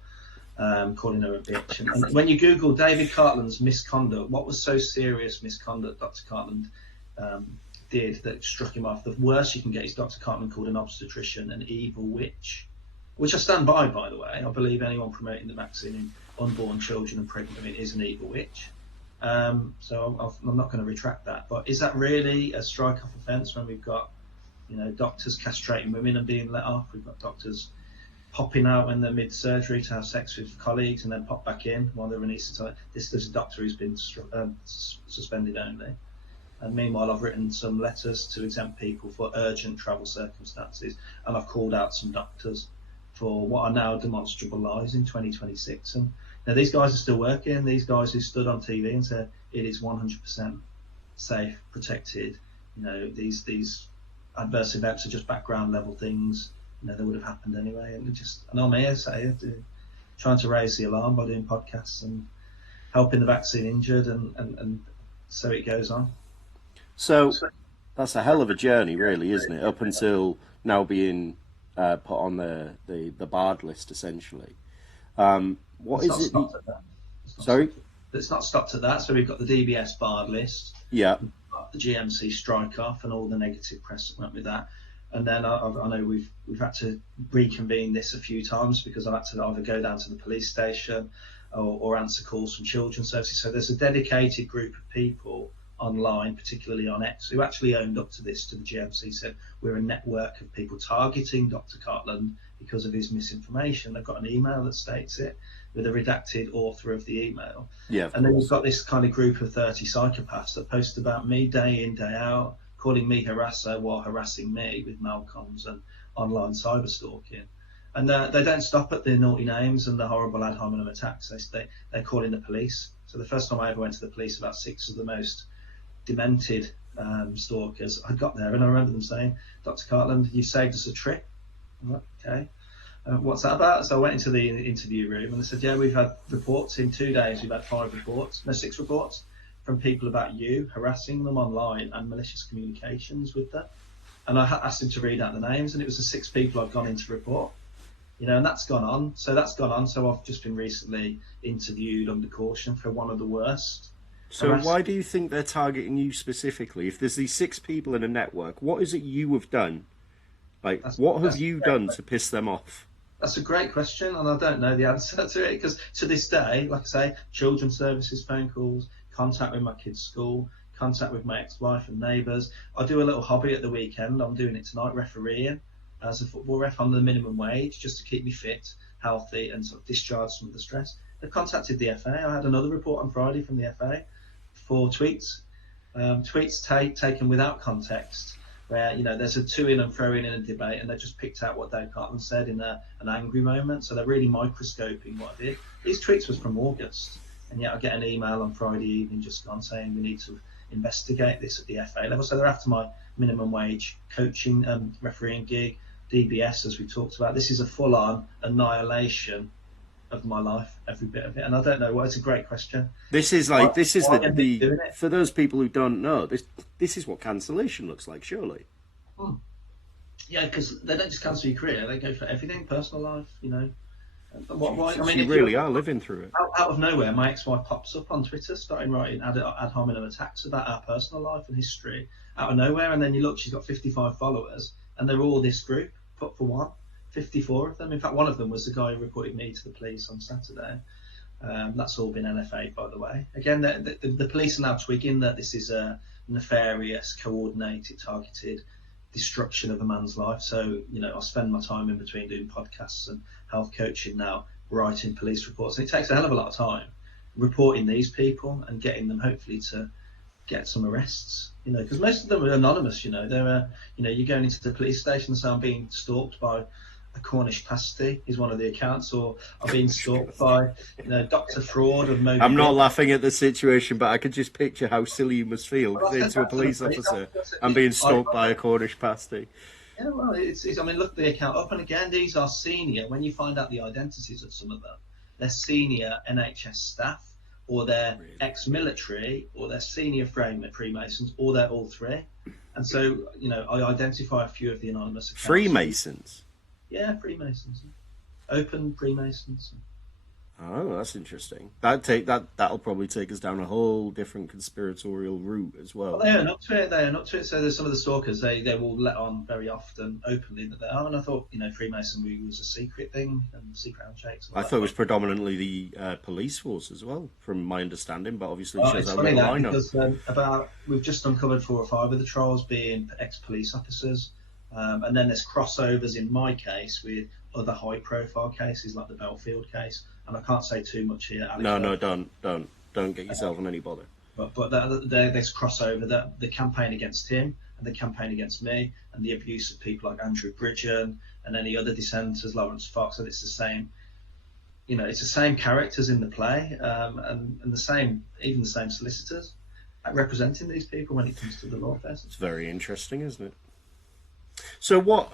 calling her a bitch. And when you Google David Cartland's misconduct, what was so serious misconduct Dr. Cartland did that struck him off? The worst you can get is Dr. Cartland called an obstetrician an evil witch, which I stand by the way. I believe anyone promoting the vaccine in unborn children and pregnant women is an evil witch. So I'm not going to retract that. But is that really a strike-off offence when we've got, you know, doctors castrating women and being let off? We've got doctors popping out when they're mid-surgery to have sex with colleagues and then pop back in while they're anaesthetised. There's a doctor who's been suspended only. And meanwhile, I've written some letters to exempt people for urgent travel circumstances, and I've called out some doctors for what are now demonstrable lies in 2026. And now these guys are still working. These guys who stood on TV and said it is 100% safe, protected. You know, these adverse events are just background level things. You know, they would have happened anyway. And I'm here trying to raise the alarm by doing podcasts and helping the vaccine injured, and so it goes on. So that's a hell of a journey, really, isn't it? Up until now being put on the barred list, essentially. What is it? Sorry? It's not stopped at that. So we've got the DBS barred list. Yeah. The GMC strike off and all the negative press that went with that. And then I know we've had to reconvene this a few times because I've had to either go down to the police station or answer calls from children's services. So there's a dedicated group of people online, particularly on X, who actually owned up to this to the GMC, said we're a network of people targeting Dr. Cartland because of his misinformation. They've got an email that states it with a redacted author of the email. Yeah. And then we've got this kind of group of 30 psychopaths that post about me day in, day out, calling me harasser while harassing me with malcoms and online cyber stalking. And they don't stop at the naughty names and the horrible ad hominem attacks. They're calling the police. So the first time I ever went to the police, about 6 of the most demented stalkers, I got there and I remember them saying, Dr. Cartland, you saved us a trip. I'm like, okay, what's that about? So I went into the interview room and they said, yeah, we've had reports in 2 days, we've had 6 reports from people about you harassing them online and malicious communications with them. And I asked him to read out the names, and it was the 6 people I'd gone in to report. And that's gone on. So I've just been recently interviewed under caution for one of the worst So why harassment. do you think they're targeting you specifically? If there's these 6 people in a network, what is it you have done? Like, That's, what have that's you done to piss them off? That's a great question, and I don't know the answer to it because to this day, like I say, children's services phone calls, contact with my kids' school, contact with my ex-wife and neighbours. I do a little hobby at the weekend. I'm doing it tonight, refereeing as a football ref on the minimum wage, just to keep me fit, healthy, and sort of discharge some of the stress. They've contacted the FA. I had another report on Friday from the FA for tweets taken without context, where there's a to in and fro in a debate, and they just picked out what Dr Cartland said in an angry moment. So they're really microscoping what I did. These tweets was from August, and yet I get an email on Friday evening just gone saying we need to investigate this at the FA level. So they're after my minimum wage coaching, refereeing gig, DBS, as we talked about. This is a full-on annihilation of my life, every bit of it, and I don't know. Well, it's a great question. This is Why, like this is why are they the doing it? for those people who don't know, this is what cancellation looks like, surely. Hmm. Yeah, because they don't just cancel your career; they go for everything, personal life. Why? I Jesus, mean, you if you're really are living through it. out of nowhere, my ex-wife pops up on Twitter, starting writing ad hominem attacks about our personal life and history out of nowhere, and then you look, she's got 55 followers, and they're all this group put for one. 54 of them. In fact, one of them was the guy who reported me to the police on Saturday. That's all been NFA'd, by the way. Again, the police are now twigging that this is a nefarious, coordinated, targeted destruction of a man's life. So, I spend my time in between doing podcasts and health coaching now, writing police reports. And it takes a hell of a lot of time reporting these people and getting them hopefully to get some arrests. Because most of them are anonymous. They're, you're going into the police station and say I'm being stalked by a Cornish pasty is one of the accounts, or I've been stalked by, Dr. Fraud of Moby I'm not Dick. laughing at the situation, but I could just picture how silly you must feel Well, I saying said to a that to the police police officer, officer. "I'm being stalked by a Cornish pasty." Yeah, well, I mean, look the account up, and again, these are senior. When you find out the identities of some of them, they're senior NHS staff, or they're Really? ex-military, or they're senior Freemasons, or they're all three. And so, I identify a few of the anonymous accounts. Freemasons. Yeah, Freemasons, open Freemasons. Oh, that's interesting. That'll probably take us down a whole different conspiratorial route as well. Well, they own up to it. They own up to it. So there's some of the stalkers. They will let on very often, openly, that they are. And I thought, Freemasonry was a secret thing and secret handshakes. And all I that. thought it was predominantly the police force as well, from my understanding. But obviously, it Well, shows it's how funny little that I know. because we've just uncovered 4 or 5 of the trials being ex-police officers, and then there's crossovers in my case with other high-profile cases like the Belfield case. And I can't say too much here, Alex. No, don't get yourself in any bother. But there's crossover, that the campaign against him and the campaign against me and the abuse of people like Andrew Bridgen and any other dissenters, Lawrence Fox, and it's the same. It's the same characters in the play, and the same solicitors representing these people when it comes to the lawfare. It's very interesting, isn't it? So what?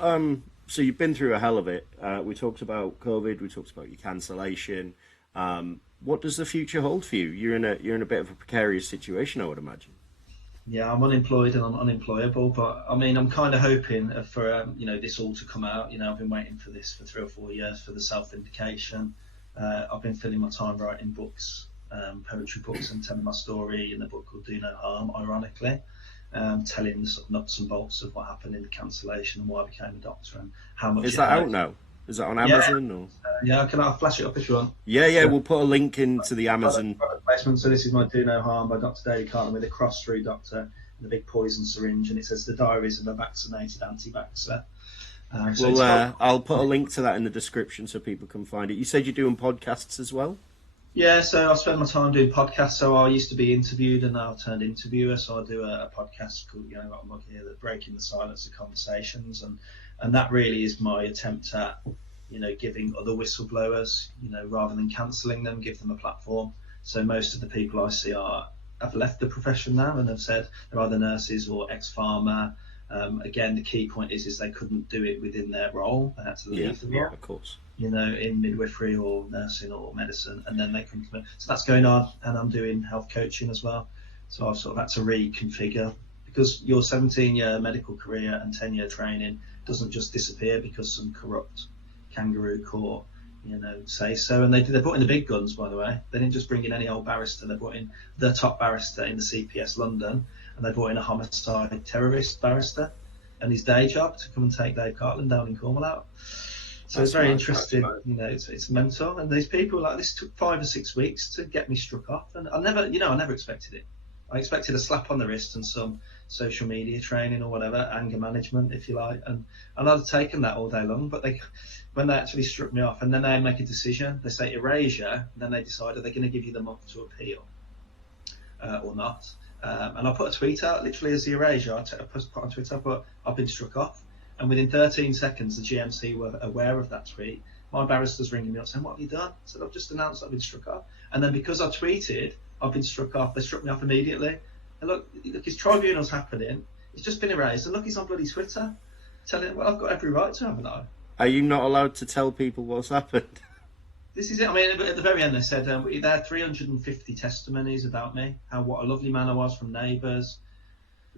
So you've been through a hell of it. We talked about COVID. We talked about your cancellation. What does the future hold for you? You're in a bit of a precarious situation, I would imagine. Yeah, I'm unemployed and I'm unemployable, but I mean, I'm kind of hoping for this all to come out. I've been waiting for this for 3 or 4 years for the self-vindication. I've been filling my time writing books, poetry books, and telling my story in a book called Do No Harm, ironically. Telling the sort of nuts and bolts of what happened in the cancellation and why I became a doctor and how much. Is that out now? Is that on Amazon? Or? Yeah, I'll flash it up if you want. Yeah, we'll put a link into the Amazon. Product placement. So this is my Do No Harm by Dr. Dr Cartland with a cross-through doctor and a big poison syringe, and it says the diaries of a vaccinated anti-vaxxer. I'll put a link to that in the description so people can find it. You said you're doing podcasts as well? Yeah, so I spend my time doing podcasts. So I used to be interviewed and now I've turned interviewer. So I do a podcast called, I'm here, the Breaking the Silence of Conversations. And that really is my attempt at, giving other whistleblowers, rather than cancelling them, give them a platform. So most of the people I see have left the profession now and have said they're either nurses or ex-farmer. Again, the key point is they couldn't do it within their role. They had to leave the role. Yeah, of course. In midwifery or nursing or medicine, and then they come to me. So that's going on, and I'm doing health coaching as well. So I've sort of had to reconfigure, because your 17-year medical career and 10-year training doesn't just disappear because some corrupt kangaroo court, say so. And they brought in the big guns, by the way. They didn't just bring in any old barrister. They brought in the top barrister in the CPS London, and they brought in a homicide terrorist barrister and his day job to come and take Dave Cartland down in Cornwall out. So it's very interesting. It's mental. And these people, like, this took 5 or 6 weeks to get me struck off, and I never expected it. I expected a slap on the wrist and some social media training or whatever, anger management, if you like, and I'd have taken that all day long. But when they actually struck me off, and then they make a decision, they say erasure, and then they decide are they going to give you the month to appeal or not. And I put a tweet out literally as the erasure. I put on Twitter, but I've been struck off. And within 13 seconds, the GMC were aware of that tweet. My barrister's ringing me up saying, "What have you done?" I said, "I've just announced I've been struck off." And then because I tweeted, "I've been struck off," they struck me off immediately. And look, his tribunal's happening. It's just been erased. And look, he's on bloody Twitter telling, well, I've got every right to, haven't I? Are you not allowed to tell people what's happened? This is it. I mean, at the very end, they said they had 350 testimonies about me, what a lovely man I was from neighbours,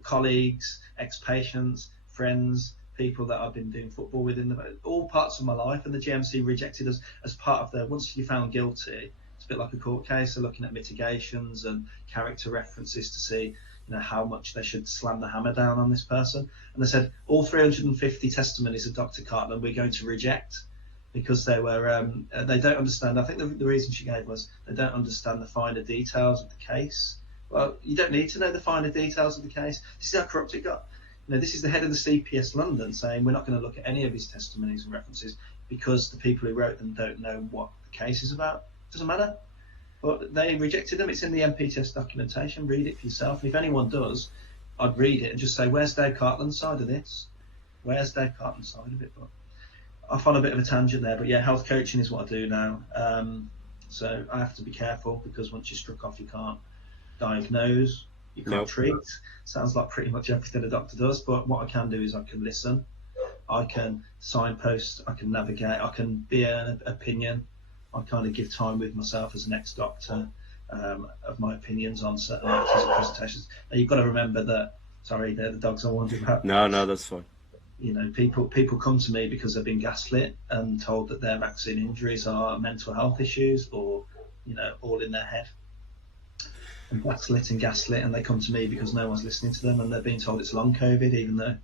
colleagues, ex-patients, friends, people that I've been doing football with in all parts of my life. And the GMC rejected us as part of their, once you're found guilty, it's a bit like a court case. They're looking at mitigations and character references to see, how much they should slam the hammer down on this person. And they said all 350 testimonies of Dr. Cartland we're going to reject because they don't understand. I think the reason she gave was they don't understand the finer details of the case. Well, you don't need to know the finer details of the case. This is how corrupt it got. This is the head of the CPS London saying we're not going to look at any of his testimonies and references because the people who wrote them don't know what the case is about. Doesn't matter. But they rejected them. It's in the MPTS documentation. Read it for yourself. And if anyone does, I'd read it and just say, where's Dave Cartland's side of this? Where's Dave Cartland's side of it? But I've on a bit of a tangent there. But yeah, health coaching is what I do now. So I have to be careful because once you're struck off, you can't diagnose, you can't treat. Sounds like pretty much everything a doctor does. But what I can do is I can listen. I can signpost. I can navigate. I can be an opinion. I kind of give time with myself as an ex-doctor of my opinions on certain lectures and presentations. Now you've got to remember that. Sorry, they're the dogs I warned you about. No, that's fine. People come to me because they've been gaslit and told that their vaccine injuries are mental health issues or, all in their head. And gaslit, and they come to me because no one's listening to them and they're being told it's long COVID, even though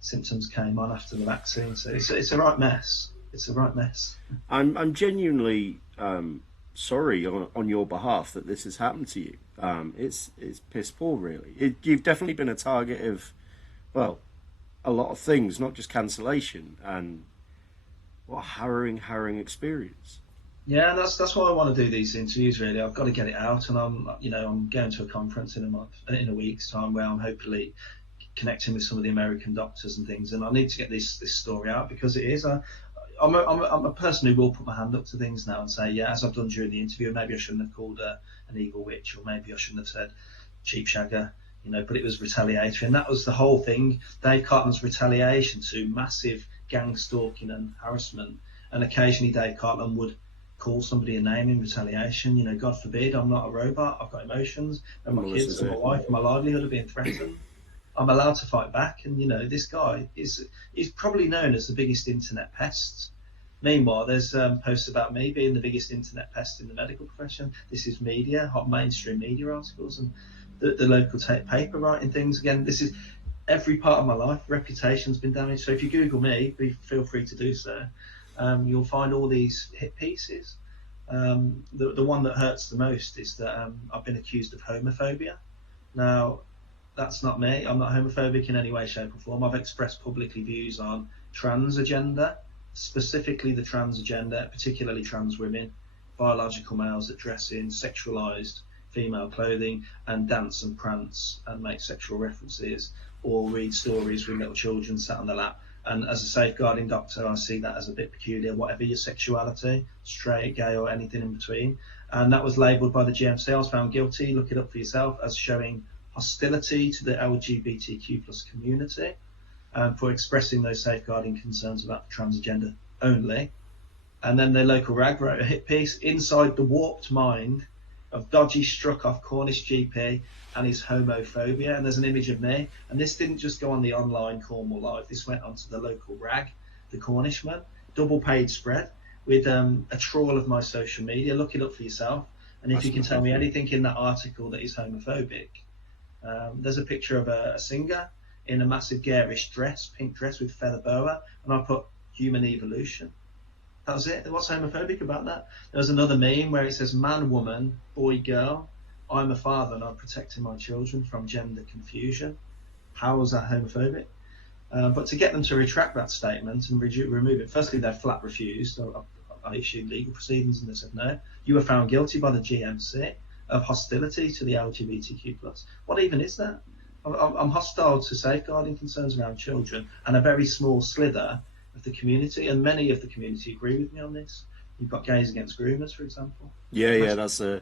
symptoms came on after the vaccine. So it's a right mess. It's a right mess. I'm genuinely sorry on your behalf that this has happened to you. It's piss poor, really. You've definitely been a target of, well, a lot of things, not just cancellation. And what a harrowing experience. Yeah, that's why I want to do these interviews. Really, I've got to get it out, and I'm going to a conference in a week's time where I'm hopefully connecting with some of the American doctors and things, and I need to get this story out because it is. I'm a person who will put my hand up to things now and say, yeah, as I've done during the interview, maybe I shouldn't have called an evil witch, or maybe I shouldn't have said cheap shagger, but it was retaliatory. And that was the whole thing. Dave Cartland's retaliation to massive gang stalking and harassment. And occasionally Dave Cartland would call somebody a name in retaliation. God forbid, I'm not a robot. I've got emotions. And my kids and my wife and my livelihood are being threatened. I'm allowed to fight back, and this guy is probably known as the biggest internet pest. Meanwhile, there's posts about me being the biggest internet pest in the medical profession. This is media, hot mainstream media articles, and the local paper writing things. Again, this is every part of my life. Reputation's been damaged. So if you Google me, feel free to do so. You'll find all these hit pieces. The one that hurts the most is that I've been accused of homophobia. Now, that's not me. I'm not homophobic in any way, shape or form. I've expressed publicly views on trans agenda, specifically the trans agenda, particularly trans women, biological males that dress in sexualized female clothing and dance and prance and make sexual references or read stories with little children sat on the lap. And as a safeguarding doctor, I see that as a bit peculiar, whatever your sexuality, straight, gay or anything in between. And that was labelled by the GMC. I was found guilty, look it up for yourself, as showing hostility to the LGBTQ plus community for expressing those safeguarding concerns about the trans agenda only. And then their local rag wrote a hit piece, inside the warped mind of dodgy struck off Cornish GP and his homophobia. And there's an image of me. And this didn't just go on the online Cornwall Live, this went onto the local rag, the Cornishman. double page spread with a trawl of my social media. Look it up for yourself. And if That's you can tell me amazing. anything in that article that is homophobic, there's a picture of a singer in a massive garish dress, pink dress with feather boa, and I put human evolution. That was it. What's homophobic about that? There was another meme where it says man, woman, boy, girl. I'm a father and I'm protecting my children from gender confusion. How is that homophobic? But to get them to retract that statement and remove it, firstly, they flat refused. I issued legal proceedings and they said, no, you were found guilty by the GMC of hostility to the LGBTQ+. What even is that? I'm hostile to safeguarding concerns around children and a very small slither of the community, and many of the community agree with me on this. You've got Gays Against Groomers, for example. Yeah, that's a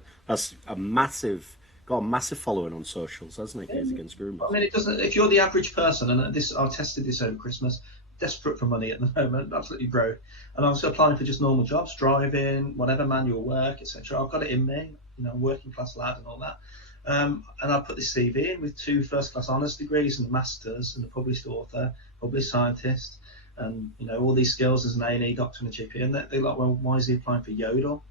massive, got a massive following on socials, hasn't it? Gays Against Groomers. I mean, it doesn't. If you're the average person, and this, I tested this over Christmas, desperate for money at the moment, absolutely broke, and I was applying for just normal jobs, driving, whatever, manual work, etc. I've got it in me, working class lad and all that. And I put this CV in with 2 first-class honours degrees and masters, and a published author, published scientist, and all these skills as an A&E doctor and a GP. And they're like, well, why is he applying for Yodel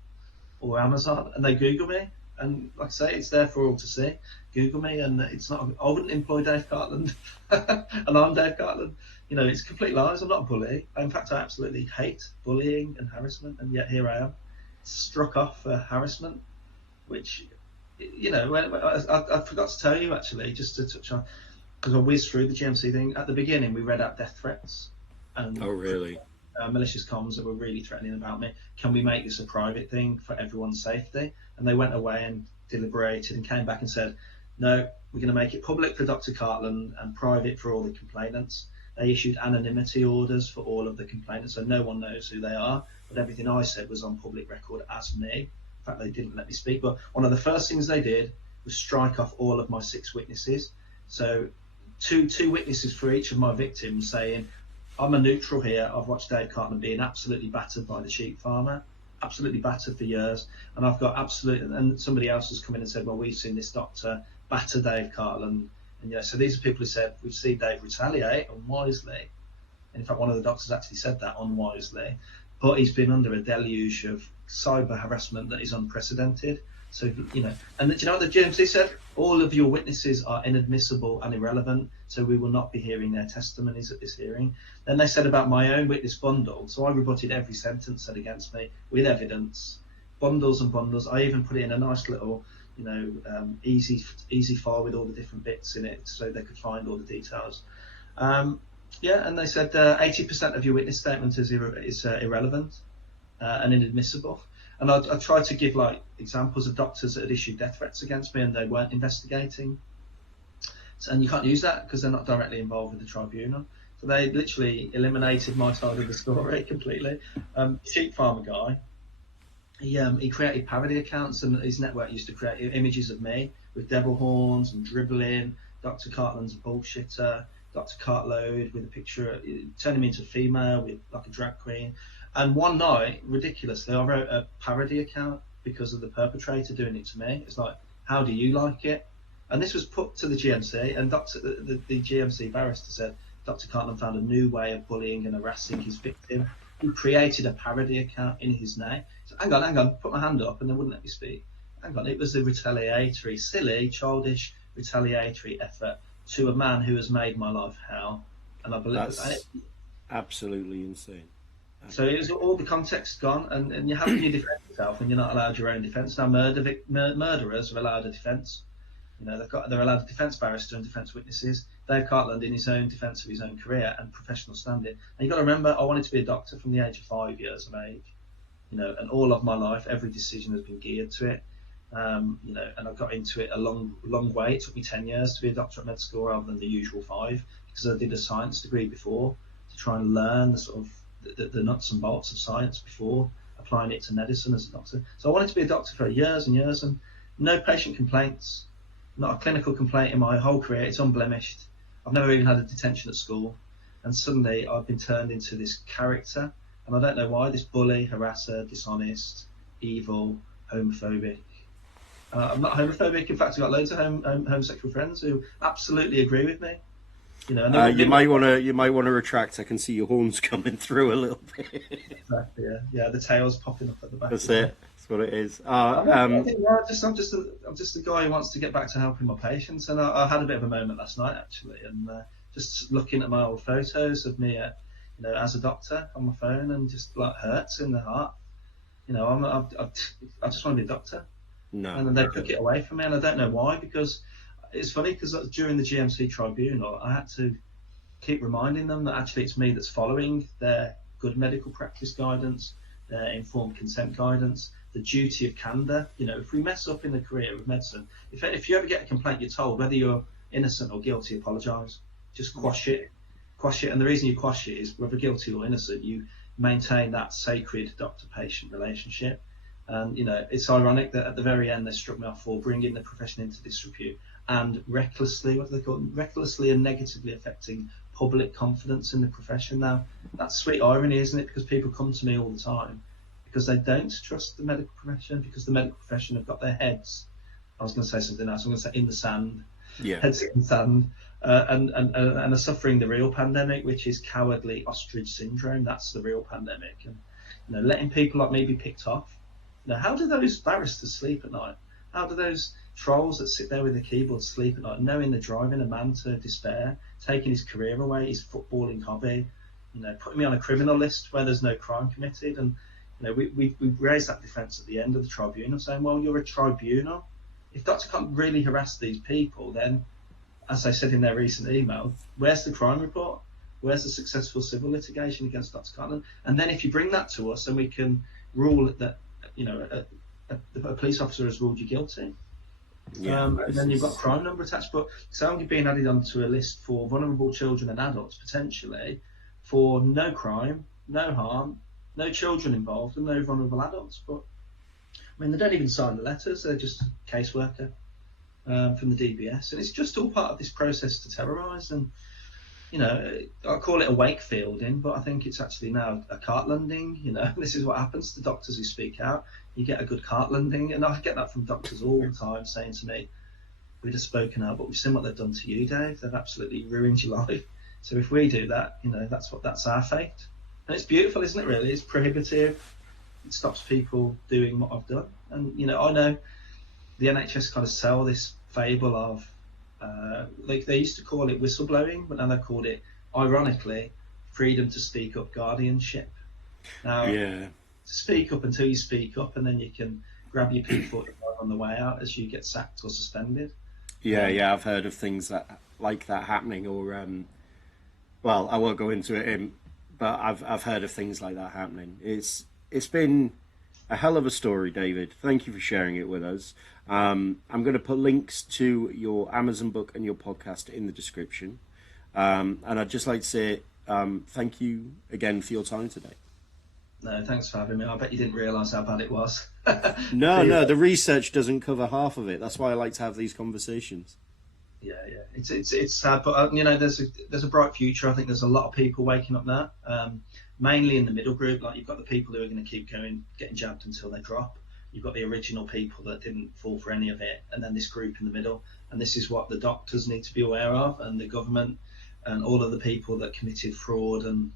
or Amazon? And they Google me, and like I say, it's there for all to see. Google me, and it's not. I wouldn't employ Dave Cartland, and I'm Dave Cartland. It's complete lies. I'm not a bully. In fact, I absolutely hate bullying and harassment, and yet here I am, struck off for harassment, which. When I forgot to tell you actually, just to touch on, because I whizzed through the GMC thing at the beginning. We read out death threats, and Oh, really? malicious comms that were really threatening about me. Can we make this a private thing for everyone's safety? And they went away and deliberated and came back and said, no, we're going to make it public for Dr. Cartland and private for all the complainants. They issued anonymity orders for all of the complainants, so no one knows who they are. But everything I said was on public record as me. In fact, they didn't let me speak, but one of the first things they did was strike off all of my 6 witnesses. So two witnesses for each of my victims saying, I'm a neutral here. I've watched Dave Cartland being absolutely battered by the sheep farmer, absolutely battered for years. And I've got and somebody else has come in and said, well, we've seen this doctor batter Dave Cartland. And so these are people who said, we've seen Dave retaliate unwisely. In fact, one of the doctors actually said that unwisely. But he's been under a deluge of cyber harassment that is unprecedented. So, and do you know what the GMC said? All of your witnesses are inadmissible and irrelevant, so we will not be hearing their testimonies at this hearing. Then they said about my own witness bundle, so I rebutted every sentence said against me with evidence, bundles and bundles. I even put it in a nice little, easy file with all the different bits in it, so they could find all the details. And they said 80% of your witness statement is irrelevant and inadmissible. And I tried to give examples of doctors that had issued death threats against me and they weren't investigating. And you can't use that because they're not directly involved with the tribunal. So they literally eliminated my side of the story completely. Sheep farmer guy, he created parody accounts, and his network used to create images of me with devil horns and dribbling, Dr. Cartland's a bullshitter, Dr. Cartload with a picture, turning me into a female with like a drag queen. And one night, ridiculously, I wrote a parody account because of the perpetrator doing it to me. It's like, how do you like it? And this was put to the GMC, and the GMC barrister said, Dr. Cartland found a new way of bullying and harassing his victim. He created a parody account in his name. So hang on, put my hand up, and they wouldn't let me speak. Hang on, it was a retaliatory, silly, childish, retaliatory effort to a man who has made my life hell. And I believe That's absolutely insane. So it was all the context gone, and you haven't you defend yourself, and you're not allowed your own defence. Now murderers are allowed a defence. They're allowed a defence barrister and defence witnesses. Dave Cartland in his own defence of his own career and professional standing. And you've got to remember, I wanted to be a doctor from the age of 5 years of age. And all of my life, every decision has been geared to it. And I got into it a long way. It took me 10 years to be a doctor at med school rather than the usual 5, because I did a science degree before to try and learn the sort of the nuts and bolts of science before applying it to medicine as a doctor. So I wanted to be a doctor for years and years, and no patient complaints, not a clinical complaint in my whole career. It's unblemished. I've never even had a detention at school, and suddenly I've been turned into this character, and I don't know why. This bully, harasser, dishonest, evil, homophobic. I'm not homophobic. In fact, I've got loads of homosexual friends who absolutely agree with me. And they You they were might want to retract. I can see your horns coming through a little bit. exactly, yeah, the tail's popping up at the back That's as well. it. That's what it is. I think I'm just a guy who wants to get back to helping my patients, and I had a bit of a moment last night actually, and just looking at my old photos of me, as a doctor on my phone, and just like hurts in the heart. I just want to be a doctor, and No, then I they get took it it. away from me, and I don't know why. Because it's funny, because during the GMC tribunal, I had to keep reminding them that actually it's me that's following their good medical practice guidance, their informed consent guidance, the duty of candour. If we mess up in the career of medicine, if you ever get a complaint, you're told whether you're innocent or guilty, apologise. Just Yeah. quash it. And the reason you quash it is whether guilty or innocent, you maintain that sacred doctor-patient relationship. And it's ironic that at the very end they struck me off for bringing the profession into disrepute and recklessly, what do they call it? Recklessly and negatively affecting public confidence in the profession. Now, that's sweet irony, isn't it? Because people come to me all the time because they don't trust the medical profession, because the medical profession have got their heads. I was going to say something else. I'm going to say in the sand, Yeah. heads in the sand, and are suffering the real pandemic, which is cowardly ostrich syndrome. That's the real pandemic, and letting people like me be picked off. How do those barristers sleep at night? How do those trolls that sit there with the keyboard sleep at night, knowing they're driving a man to despair, taking his career away, his footballing hobby, putting me on a criminal list where there's no crime committed? And we raised that defence at the end of the tribunal, saying, well, you're a tribunal. If Dr. Cartland really harassed these people, then, as they said in their recent email, where's the crime report? Where's the successful civil litigation against Dr. Cartland? And then if you bring that to us, then we can rule that a police officer has ruled you guilty. Yeah. And then you've got a crime number attached. But so you're being added onto a list for vulnerable children and adults, potentially, for no crime, no harm, no children involved, and no vulnerable adults. But I mean, they don't even sign the letters. They're just caseworker from the DBS, and it's just all part of this process to terrorise. And I call it a Wakefielding, but I think it's actually now a Cartlanding. This is what happens to doctors who speak out. You get a good Cartlanding, and I get that from doctors all the time, saying to me, "We've just spoken out, but we've seen what they've done to you, Dave. They've absolutely ruined your life. So if we do that, that's our fate." And it's beautiful, isn't it? Really, it's prohibitive. It stops people doing what I've done. And I know the NHS kind of sell this fable of, they used to call it whistleblowing, but now they've called it, ironically, freedom to speak up guardianship. Now, Yeah. speak up until you speak up, and then you can grab your P45 on the way out as you get sacked or suspended. Yeah. Um, Yeah. I've heard of things like that happening, or well, I won't go into it, but I've heard of things like that happening. It's been a hell of a story, David. Thank you for sharing it with us. I'm going to put links to your Amazon book and your podcast in the description. And I'd just like to say thank you again for your time today. no, thanks for having me. I bet you didn't realise how bad it was. No, no, the research doesn't cover half of it. That's why I like to have these conversations. Yeah. It's sad, but there's a bright future. I think there's a lot of people waking up now, mainly in the middle group. Like, you've got the people who are going to keep going, getting jabbed until they drop. You've got the original people that didn't fall for any of it, and then this group in the middle. And this is what the doctors need to be aware of, and the government, and all of the people that committed fraud and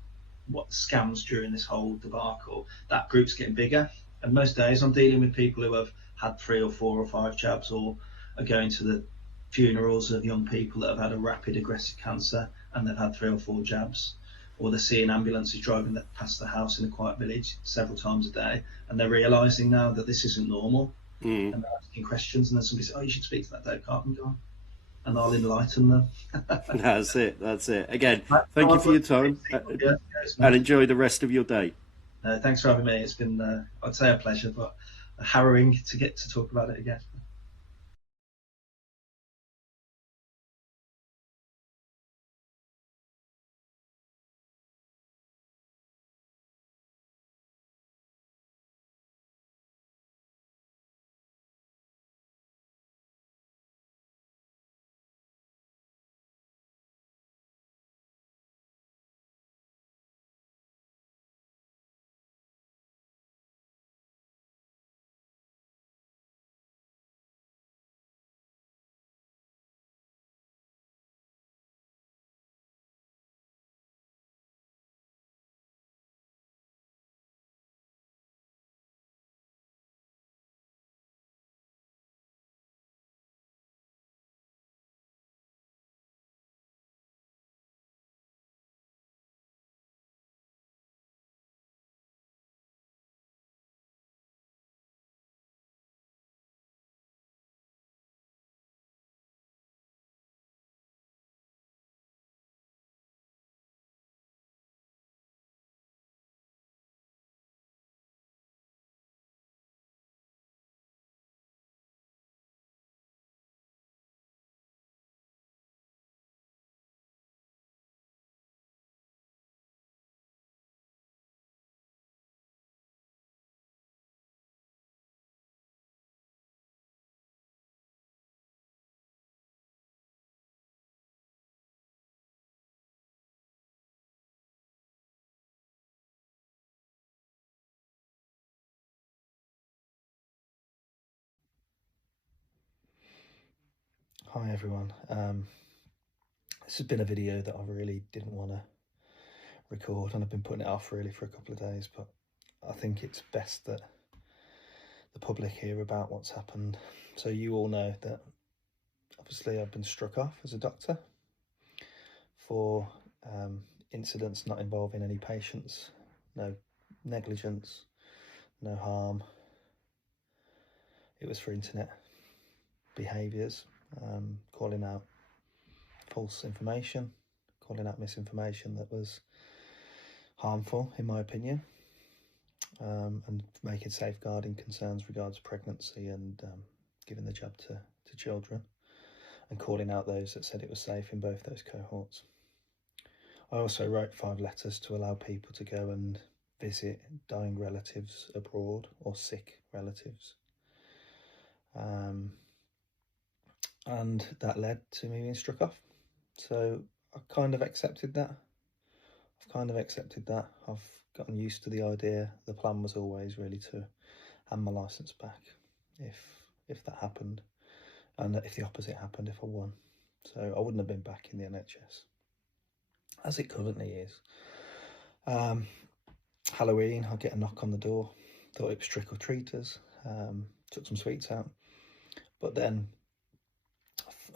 what scams during this whole debacle. That group's getting bigger, and most days I'm dealing with people who have had 3 or 4 or 5 jabs, or are going to the funerals of young people that have had a rapid aggressive cancer and they've had 3 or 4 jabs, or they're seeing ambulances driving past the house in a quiet village several times a day, and they're realising now that this isn't normal, Mm. and they're asking questions, and then somebody says, "Oh, you should speak to that Dave Cartland guy," and I'll enlighten them. That's it. That's it. Again, Right, thank you for your time, yeah, and enjoy the rest of your day. thanks for having me. It's been, I'd say, a pleasure, but harrowing to get to talk about it again. Hi everyone. This has been a video that I really didn't want to record, and I've been putting it off really for a couple of days, but I think it's best that the public hear about what's happened. So you all know that obviously I've been struck off as a doctor for incidents not involving any patients, no negligence, no harm. It was for internet behaviours, calling out false information, calling out misinformation that was harmful in my opinion, and making safeguarding concerns regards pregnancy and giving the jab to children, and calling out those that said it was safe in both those cohorts. I also wrote 5 letters to allow people to go and visit dying relatives abroad or sick relatives. And that led to me being struck off. So I kind of accepted that. I've gotten used to the idea. The plan was always really to hand my licence back if that happened, and if the opposite happened, if I won. So I wouldn't have been back in the NHS as it currently is. Halloween, I get a knock on the door. Thought it was trick-or-treaters. Took some sweets out, but then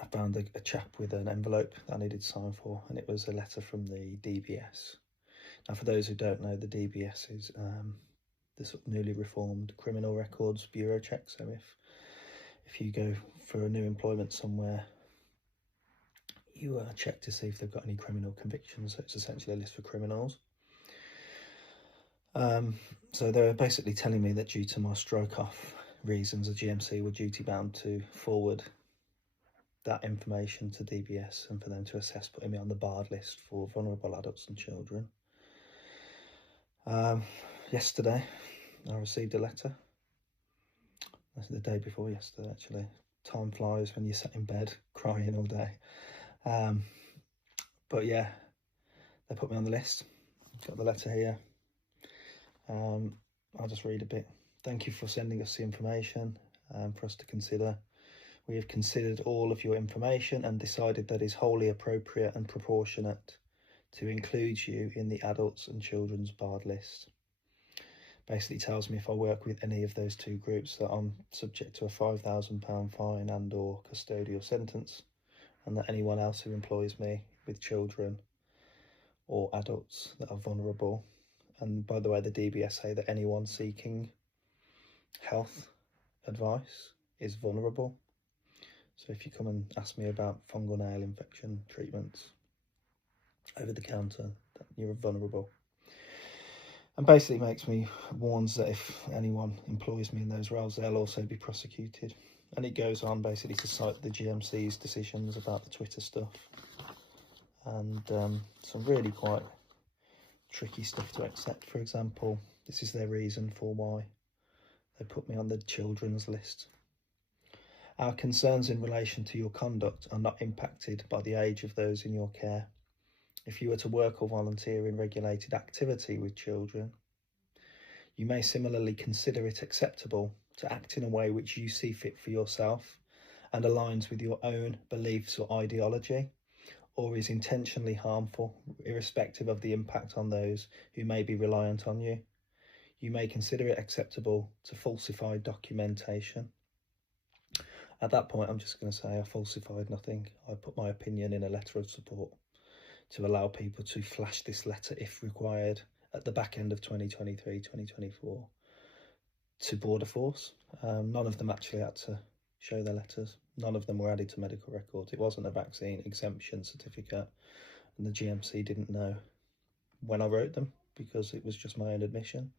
I found a chap with an envelope that I needed to sign for, and it was a letter from the DBS. Now, for those who don't know, the DBS is the sort of newly reformed Criminal Records Bureau check. So if you go for a new employment somewhere, you check to see if they've got any criminal convictions. So it's essentially a list for criminals. So they were basically telling me that due to my stroke off reasons, the GMC were duty bound to forward that information to DBS and for them to assess putting me on the barred list for vulnerable adults and children. Yesterday I received a letter. That's the day before yesterday actually. Time flies when you're sat in bed crying all day. But yeah, they put me on the list. Got the letter here. I'll just read a bit. Thank you for sending us the information for us to consider. We have considered all of your information and decided that it is wholly appropriate and proportionate to include you in the adults and children's barred list. Basically tells me if I work with any of those 2 groups that I'm subject to a £5,000 fine and or custodial sentence, and that anyone else who employs me with children or adults that are vulnerable. And by the way, the DBS say that anyone seeking health advice is vulnerable. So if you come and ask me about fungal nail infection treatments over the counter, you're vulnerable. And basically warns that if anyone employs me in those roles, they'll also be prosecuted. And it goes on basically to cite the GMC's decisions about the Twitter stuff, and some really quite tricky stuff to accept. For example, this is their reason for why they put me on the children's list. Our concerns in relation to your conduct are not impacted by the age of those in your care. If you were to work or volunteer in regulated activity with children, you may similarly consider it acceptable to act in a way which you see fit for yourself and aligns with your own beliefs or ideology, or is intentionally harmful, irrespective of the impact on those who may be reliant on you. You may consider it acceptable to falsify documentation. At that point, I'm just going to say I falsified nothing. I put my opinion in a letter of support to allow people to flash this letter, if required, at the back end of 2023, 2024, to Border Force. None of them actually had to show their letters. None of them were added to medical records. It wasn't a vaccine exemption certificate, and the GMC didn't know when I wrote them because it was just my own admission.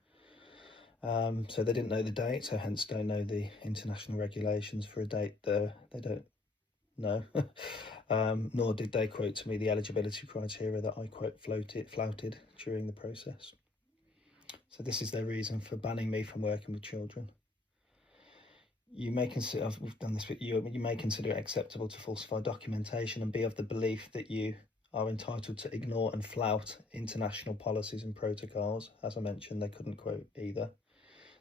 So they didn't know the date, so hence don't know the international regulations for a date that they don't know. Nor did they quote to me the eligibility criteria that I quote flouted during the process. So this is their reason for banning me from working with children. You may consider, we've done this with you, you may consider it acceptable to falsify documentation and be of the belief that you are entitled to ignore and flout international policies and protocols. As I mentioned, they couldn't quote either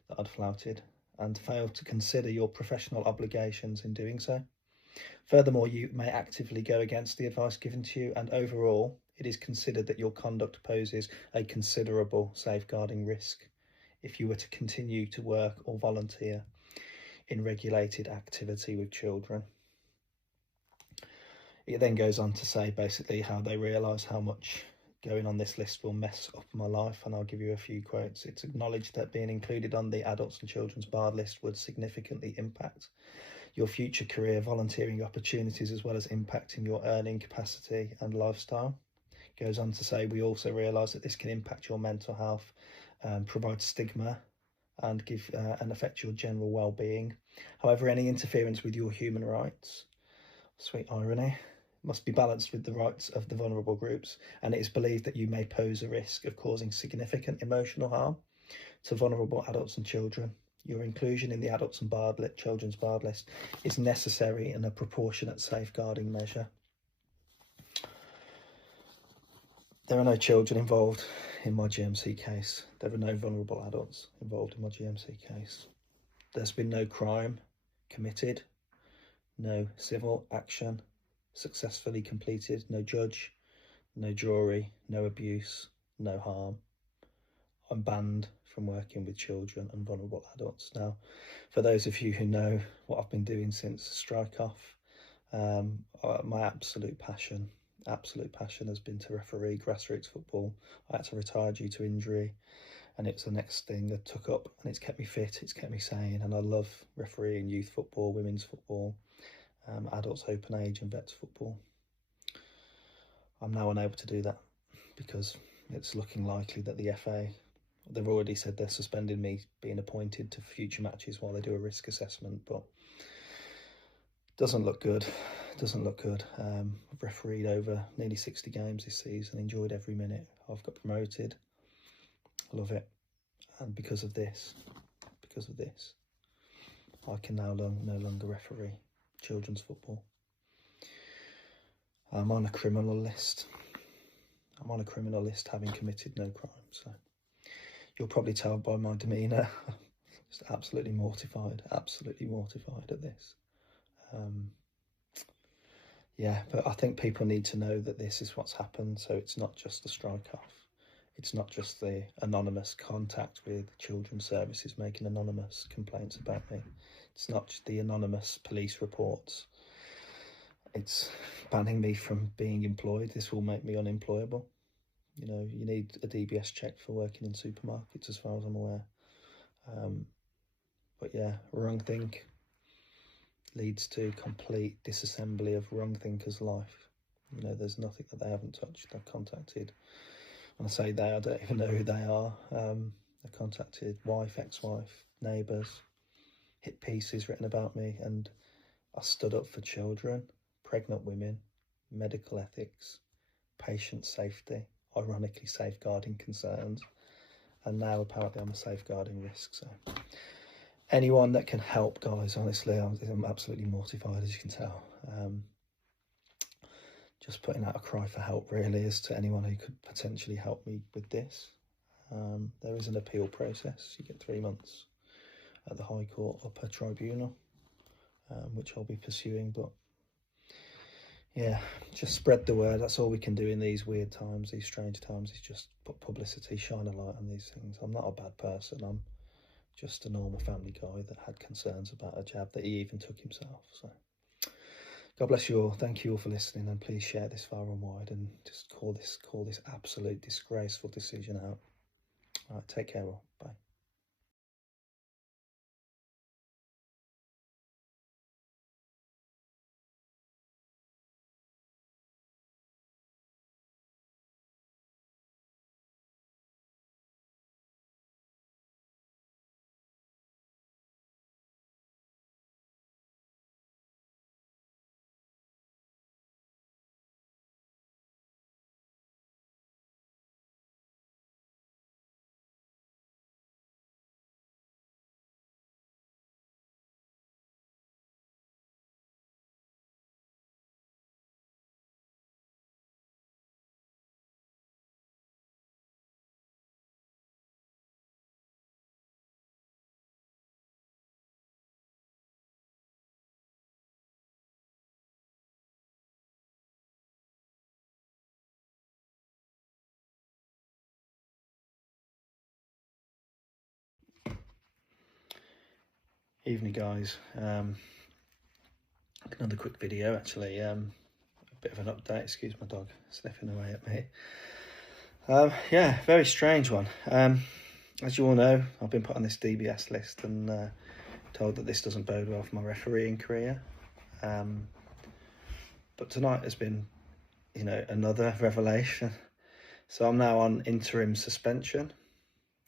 that I'd flouted, and fail to consider your professional obligations in doing so. Furthermore, you may actively go against the advice given to you, and overall, it is considered that your conduct poses a considerable safeguarding risk if you were to continue to work or volunteer in regulated activity with children. It then goes on to say basically how they realise how much going on this list will mess up my life, and I'll give you a few quotes. It's acknowledged that being included on the adults and children's barred list would significantly impact your future career, volunteering opportunities, as well as impacting your earning capacity and lifestyle. It goes on to say, we also realise that this can impact your mental health, provide stigma, and affect your general well-being. However, any interference with your human rights, sweet irony, must be balanced with the rights of the vulnerable groups, and it is believed that you may pose a risk of causing significant emotional harm to vulnerable adults and children. Your inclusion in the adults and children's barred list is necessary and a proportionate safeguarding measure. There are no children involved in my GMC case. There are no vulnerable adults involved in my GMC case. There's been no crime committed, no civil action successfully completed, no judge, no jury, no abuse, no harm. I'm banned from working with children and vulnerable adults. Now, for those of you who know what I've been doing since strike off, my absolute passion has been to referee grassroots football. I had to retire due to injury, and it's the next thing that took up, and it's kept me fit, it's kept me sane, and I love refereeing youth football, women's football, adults open age and vets football. I'm now unable to do that because it's looking likely that the FA, they've already said they're suspending me being appointed to future matches while they do a risk assessment, but doesn't look good. I've refereed over nearly 60 games this season, enjoyed every minute. I've got promoted, love it, and because of this, I can now no longer referee children's football. I'm on a criminal list. Having committed no crime. So you'll probably tell by my demeanour, just absolutely mortified at this. Yeah, but I think people need to know that this is what's happened. So it's not just the strike off. It's not just the anonymous contact with children's services making anonymous complaints about me. It's not just the anonymous police reports. It's banning me from being employed. This will make me unemployable. You know, you need a DBS check for working in supermarkets, as far as I'm aware. But yeah, wrong think leads to complete disassembly of wrong thinkers' life. You know, there's nothing that they haven't touched. I've contacted, when I say they, I don't even know who they are. I contacted wife, ex-wife, neighbours, hit pieces written about me, and I stood up for children, pregnant women, medical ethics, patient safety, ironically safeguarding concerns, and now apparently I'm a safeguarding risk. So anyone that can help, guys, honestly, I'm absolutely mortified, as you can tell. Just putting out a cry for help, really, as to anyone who could potentially help me with this. There is an appeal process. You get 3 months at the High Court Upper Tribunal, which I'll be pursuing. But yeah, just spread the word. That's all we can do in these weird times, these strange times, is just put publicity, shine a light on these things. I'm not a bad person. I'm just a normal family guy that had concerns about a jab that he even took himself. So God bless you all. Thank you all for listening, and please share this far and wide, and just call this absolute disgraceful decision out. All right, take care all. Bye. Evening, guys. Another quick video, actually. A bit of an update. Excuse my dog sniffing away at me. Yeah, very strange one. As you all know, I've been put on this DBS list and told that this doesn't bode well for my refereeing career. But tonight has been, you know, another revelation. So I'm now on interim suspension.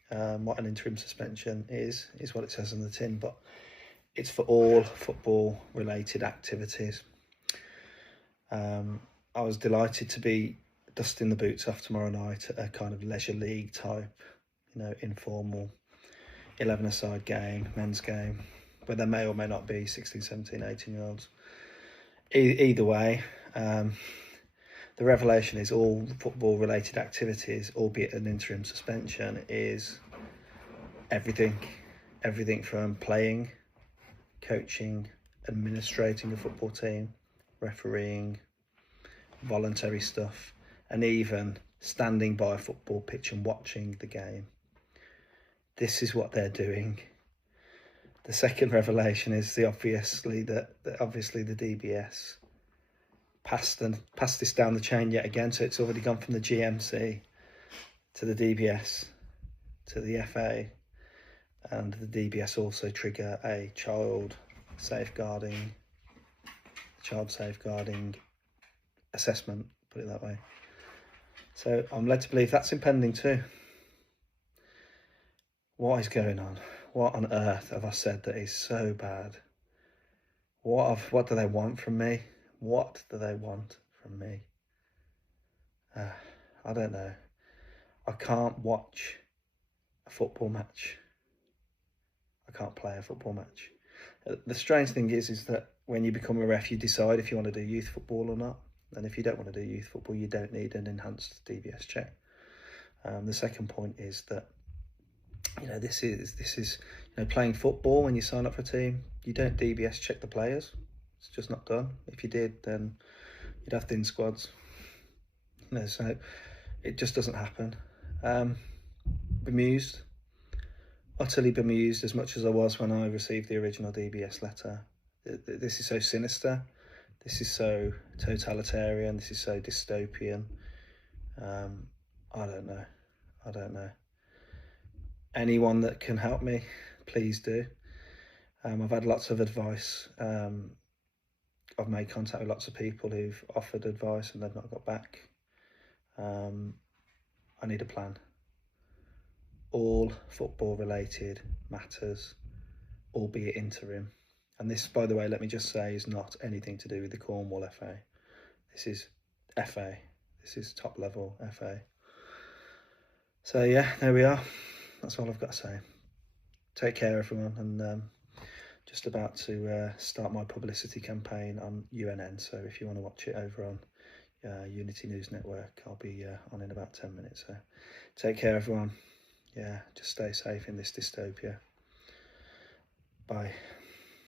What an interim suspension is what it says on the tin, but it's for all football related activities. I was delighted to be dusting the boots off tomorrow night at a kind of leisure league type, you know, informal 11-a-side game, men's game, where there may or may not be 16, 17, 18 year olds. Either way, the revelation is all football related activities, albeit an interim suspension, is everything from playing, coaching, administrating a football team, refereeing, voluntary stuff, and even standing by a football pitch and watching the game. This is what they're doing. The second revelation is obviously the DBS passed this down the chain yet again. So it's already gone from the GMC to the DBS to the FA, and the DBS also trigger a child safeguarding assessment, put it that way. So I'm led to believe that's impending too. What is going on? What on earth have I said that is so bad? What do they want from me? What do they want from me? I don't know. I can't watch a football match. I can't play a football match. The strange thing is that when you become a ref, you decide if you want to do youth football or not. And if you don't want to do youth football, you don't need an enhanced DBS check. The second point is that, you know, this is you know, playing football. When you sign up for a team, you don't DBS check the players. It's just not done. If you did, then you'd have thin squads. You know, so it just doesn't happen. Bemused, utterly bemused, as much as I was when I received the original DBS letter. This is so sinister. This is so totalitarian. This is so dystopian. I don't know. Anyone that can help me, please do. I've had lots of advice. I've made contact with lots of people who've offered advice and they've not got back. I need a plan. All football related matters, albeit interim. And this, by the way, let me just say, is not anything to do with the Cornwall FA. This is FA. This is top level FA. So yeah, there we are. That's all I've got to say. Take care, everyone, and just about to start my publicity campaign on UNN. So if you want to watch it over on Unity News Network, I'll be on in about 10 minutes. So take care, everyone. Yeah, just stay safe in this dystopia. Bye.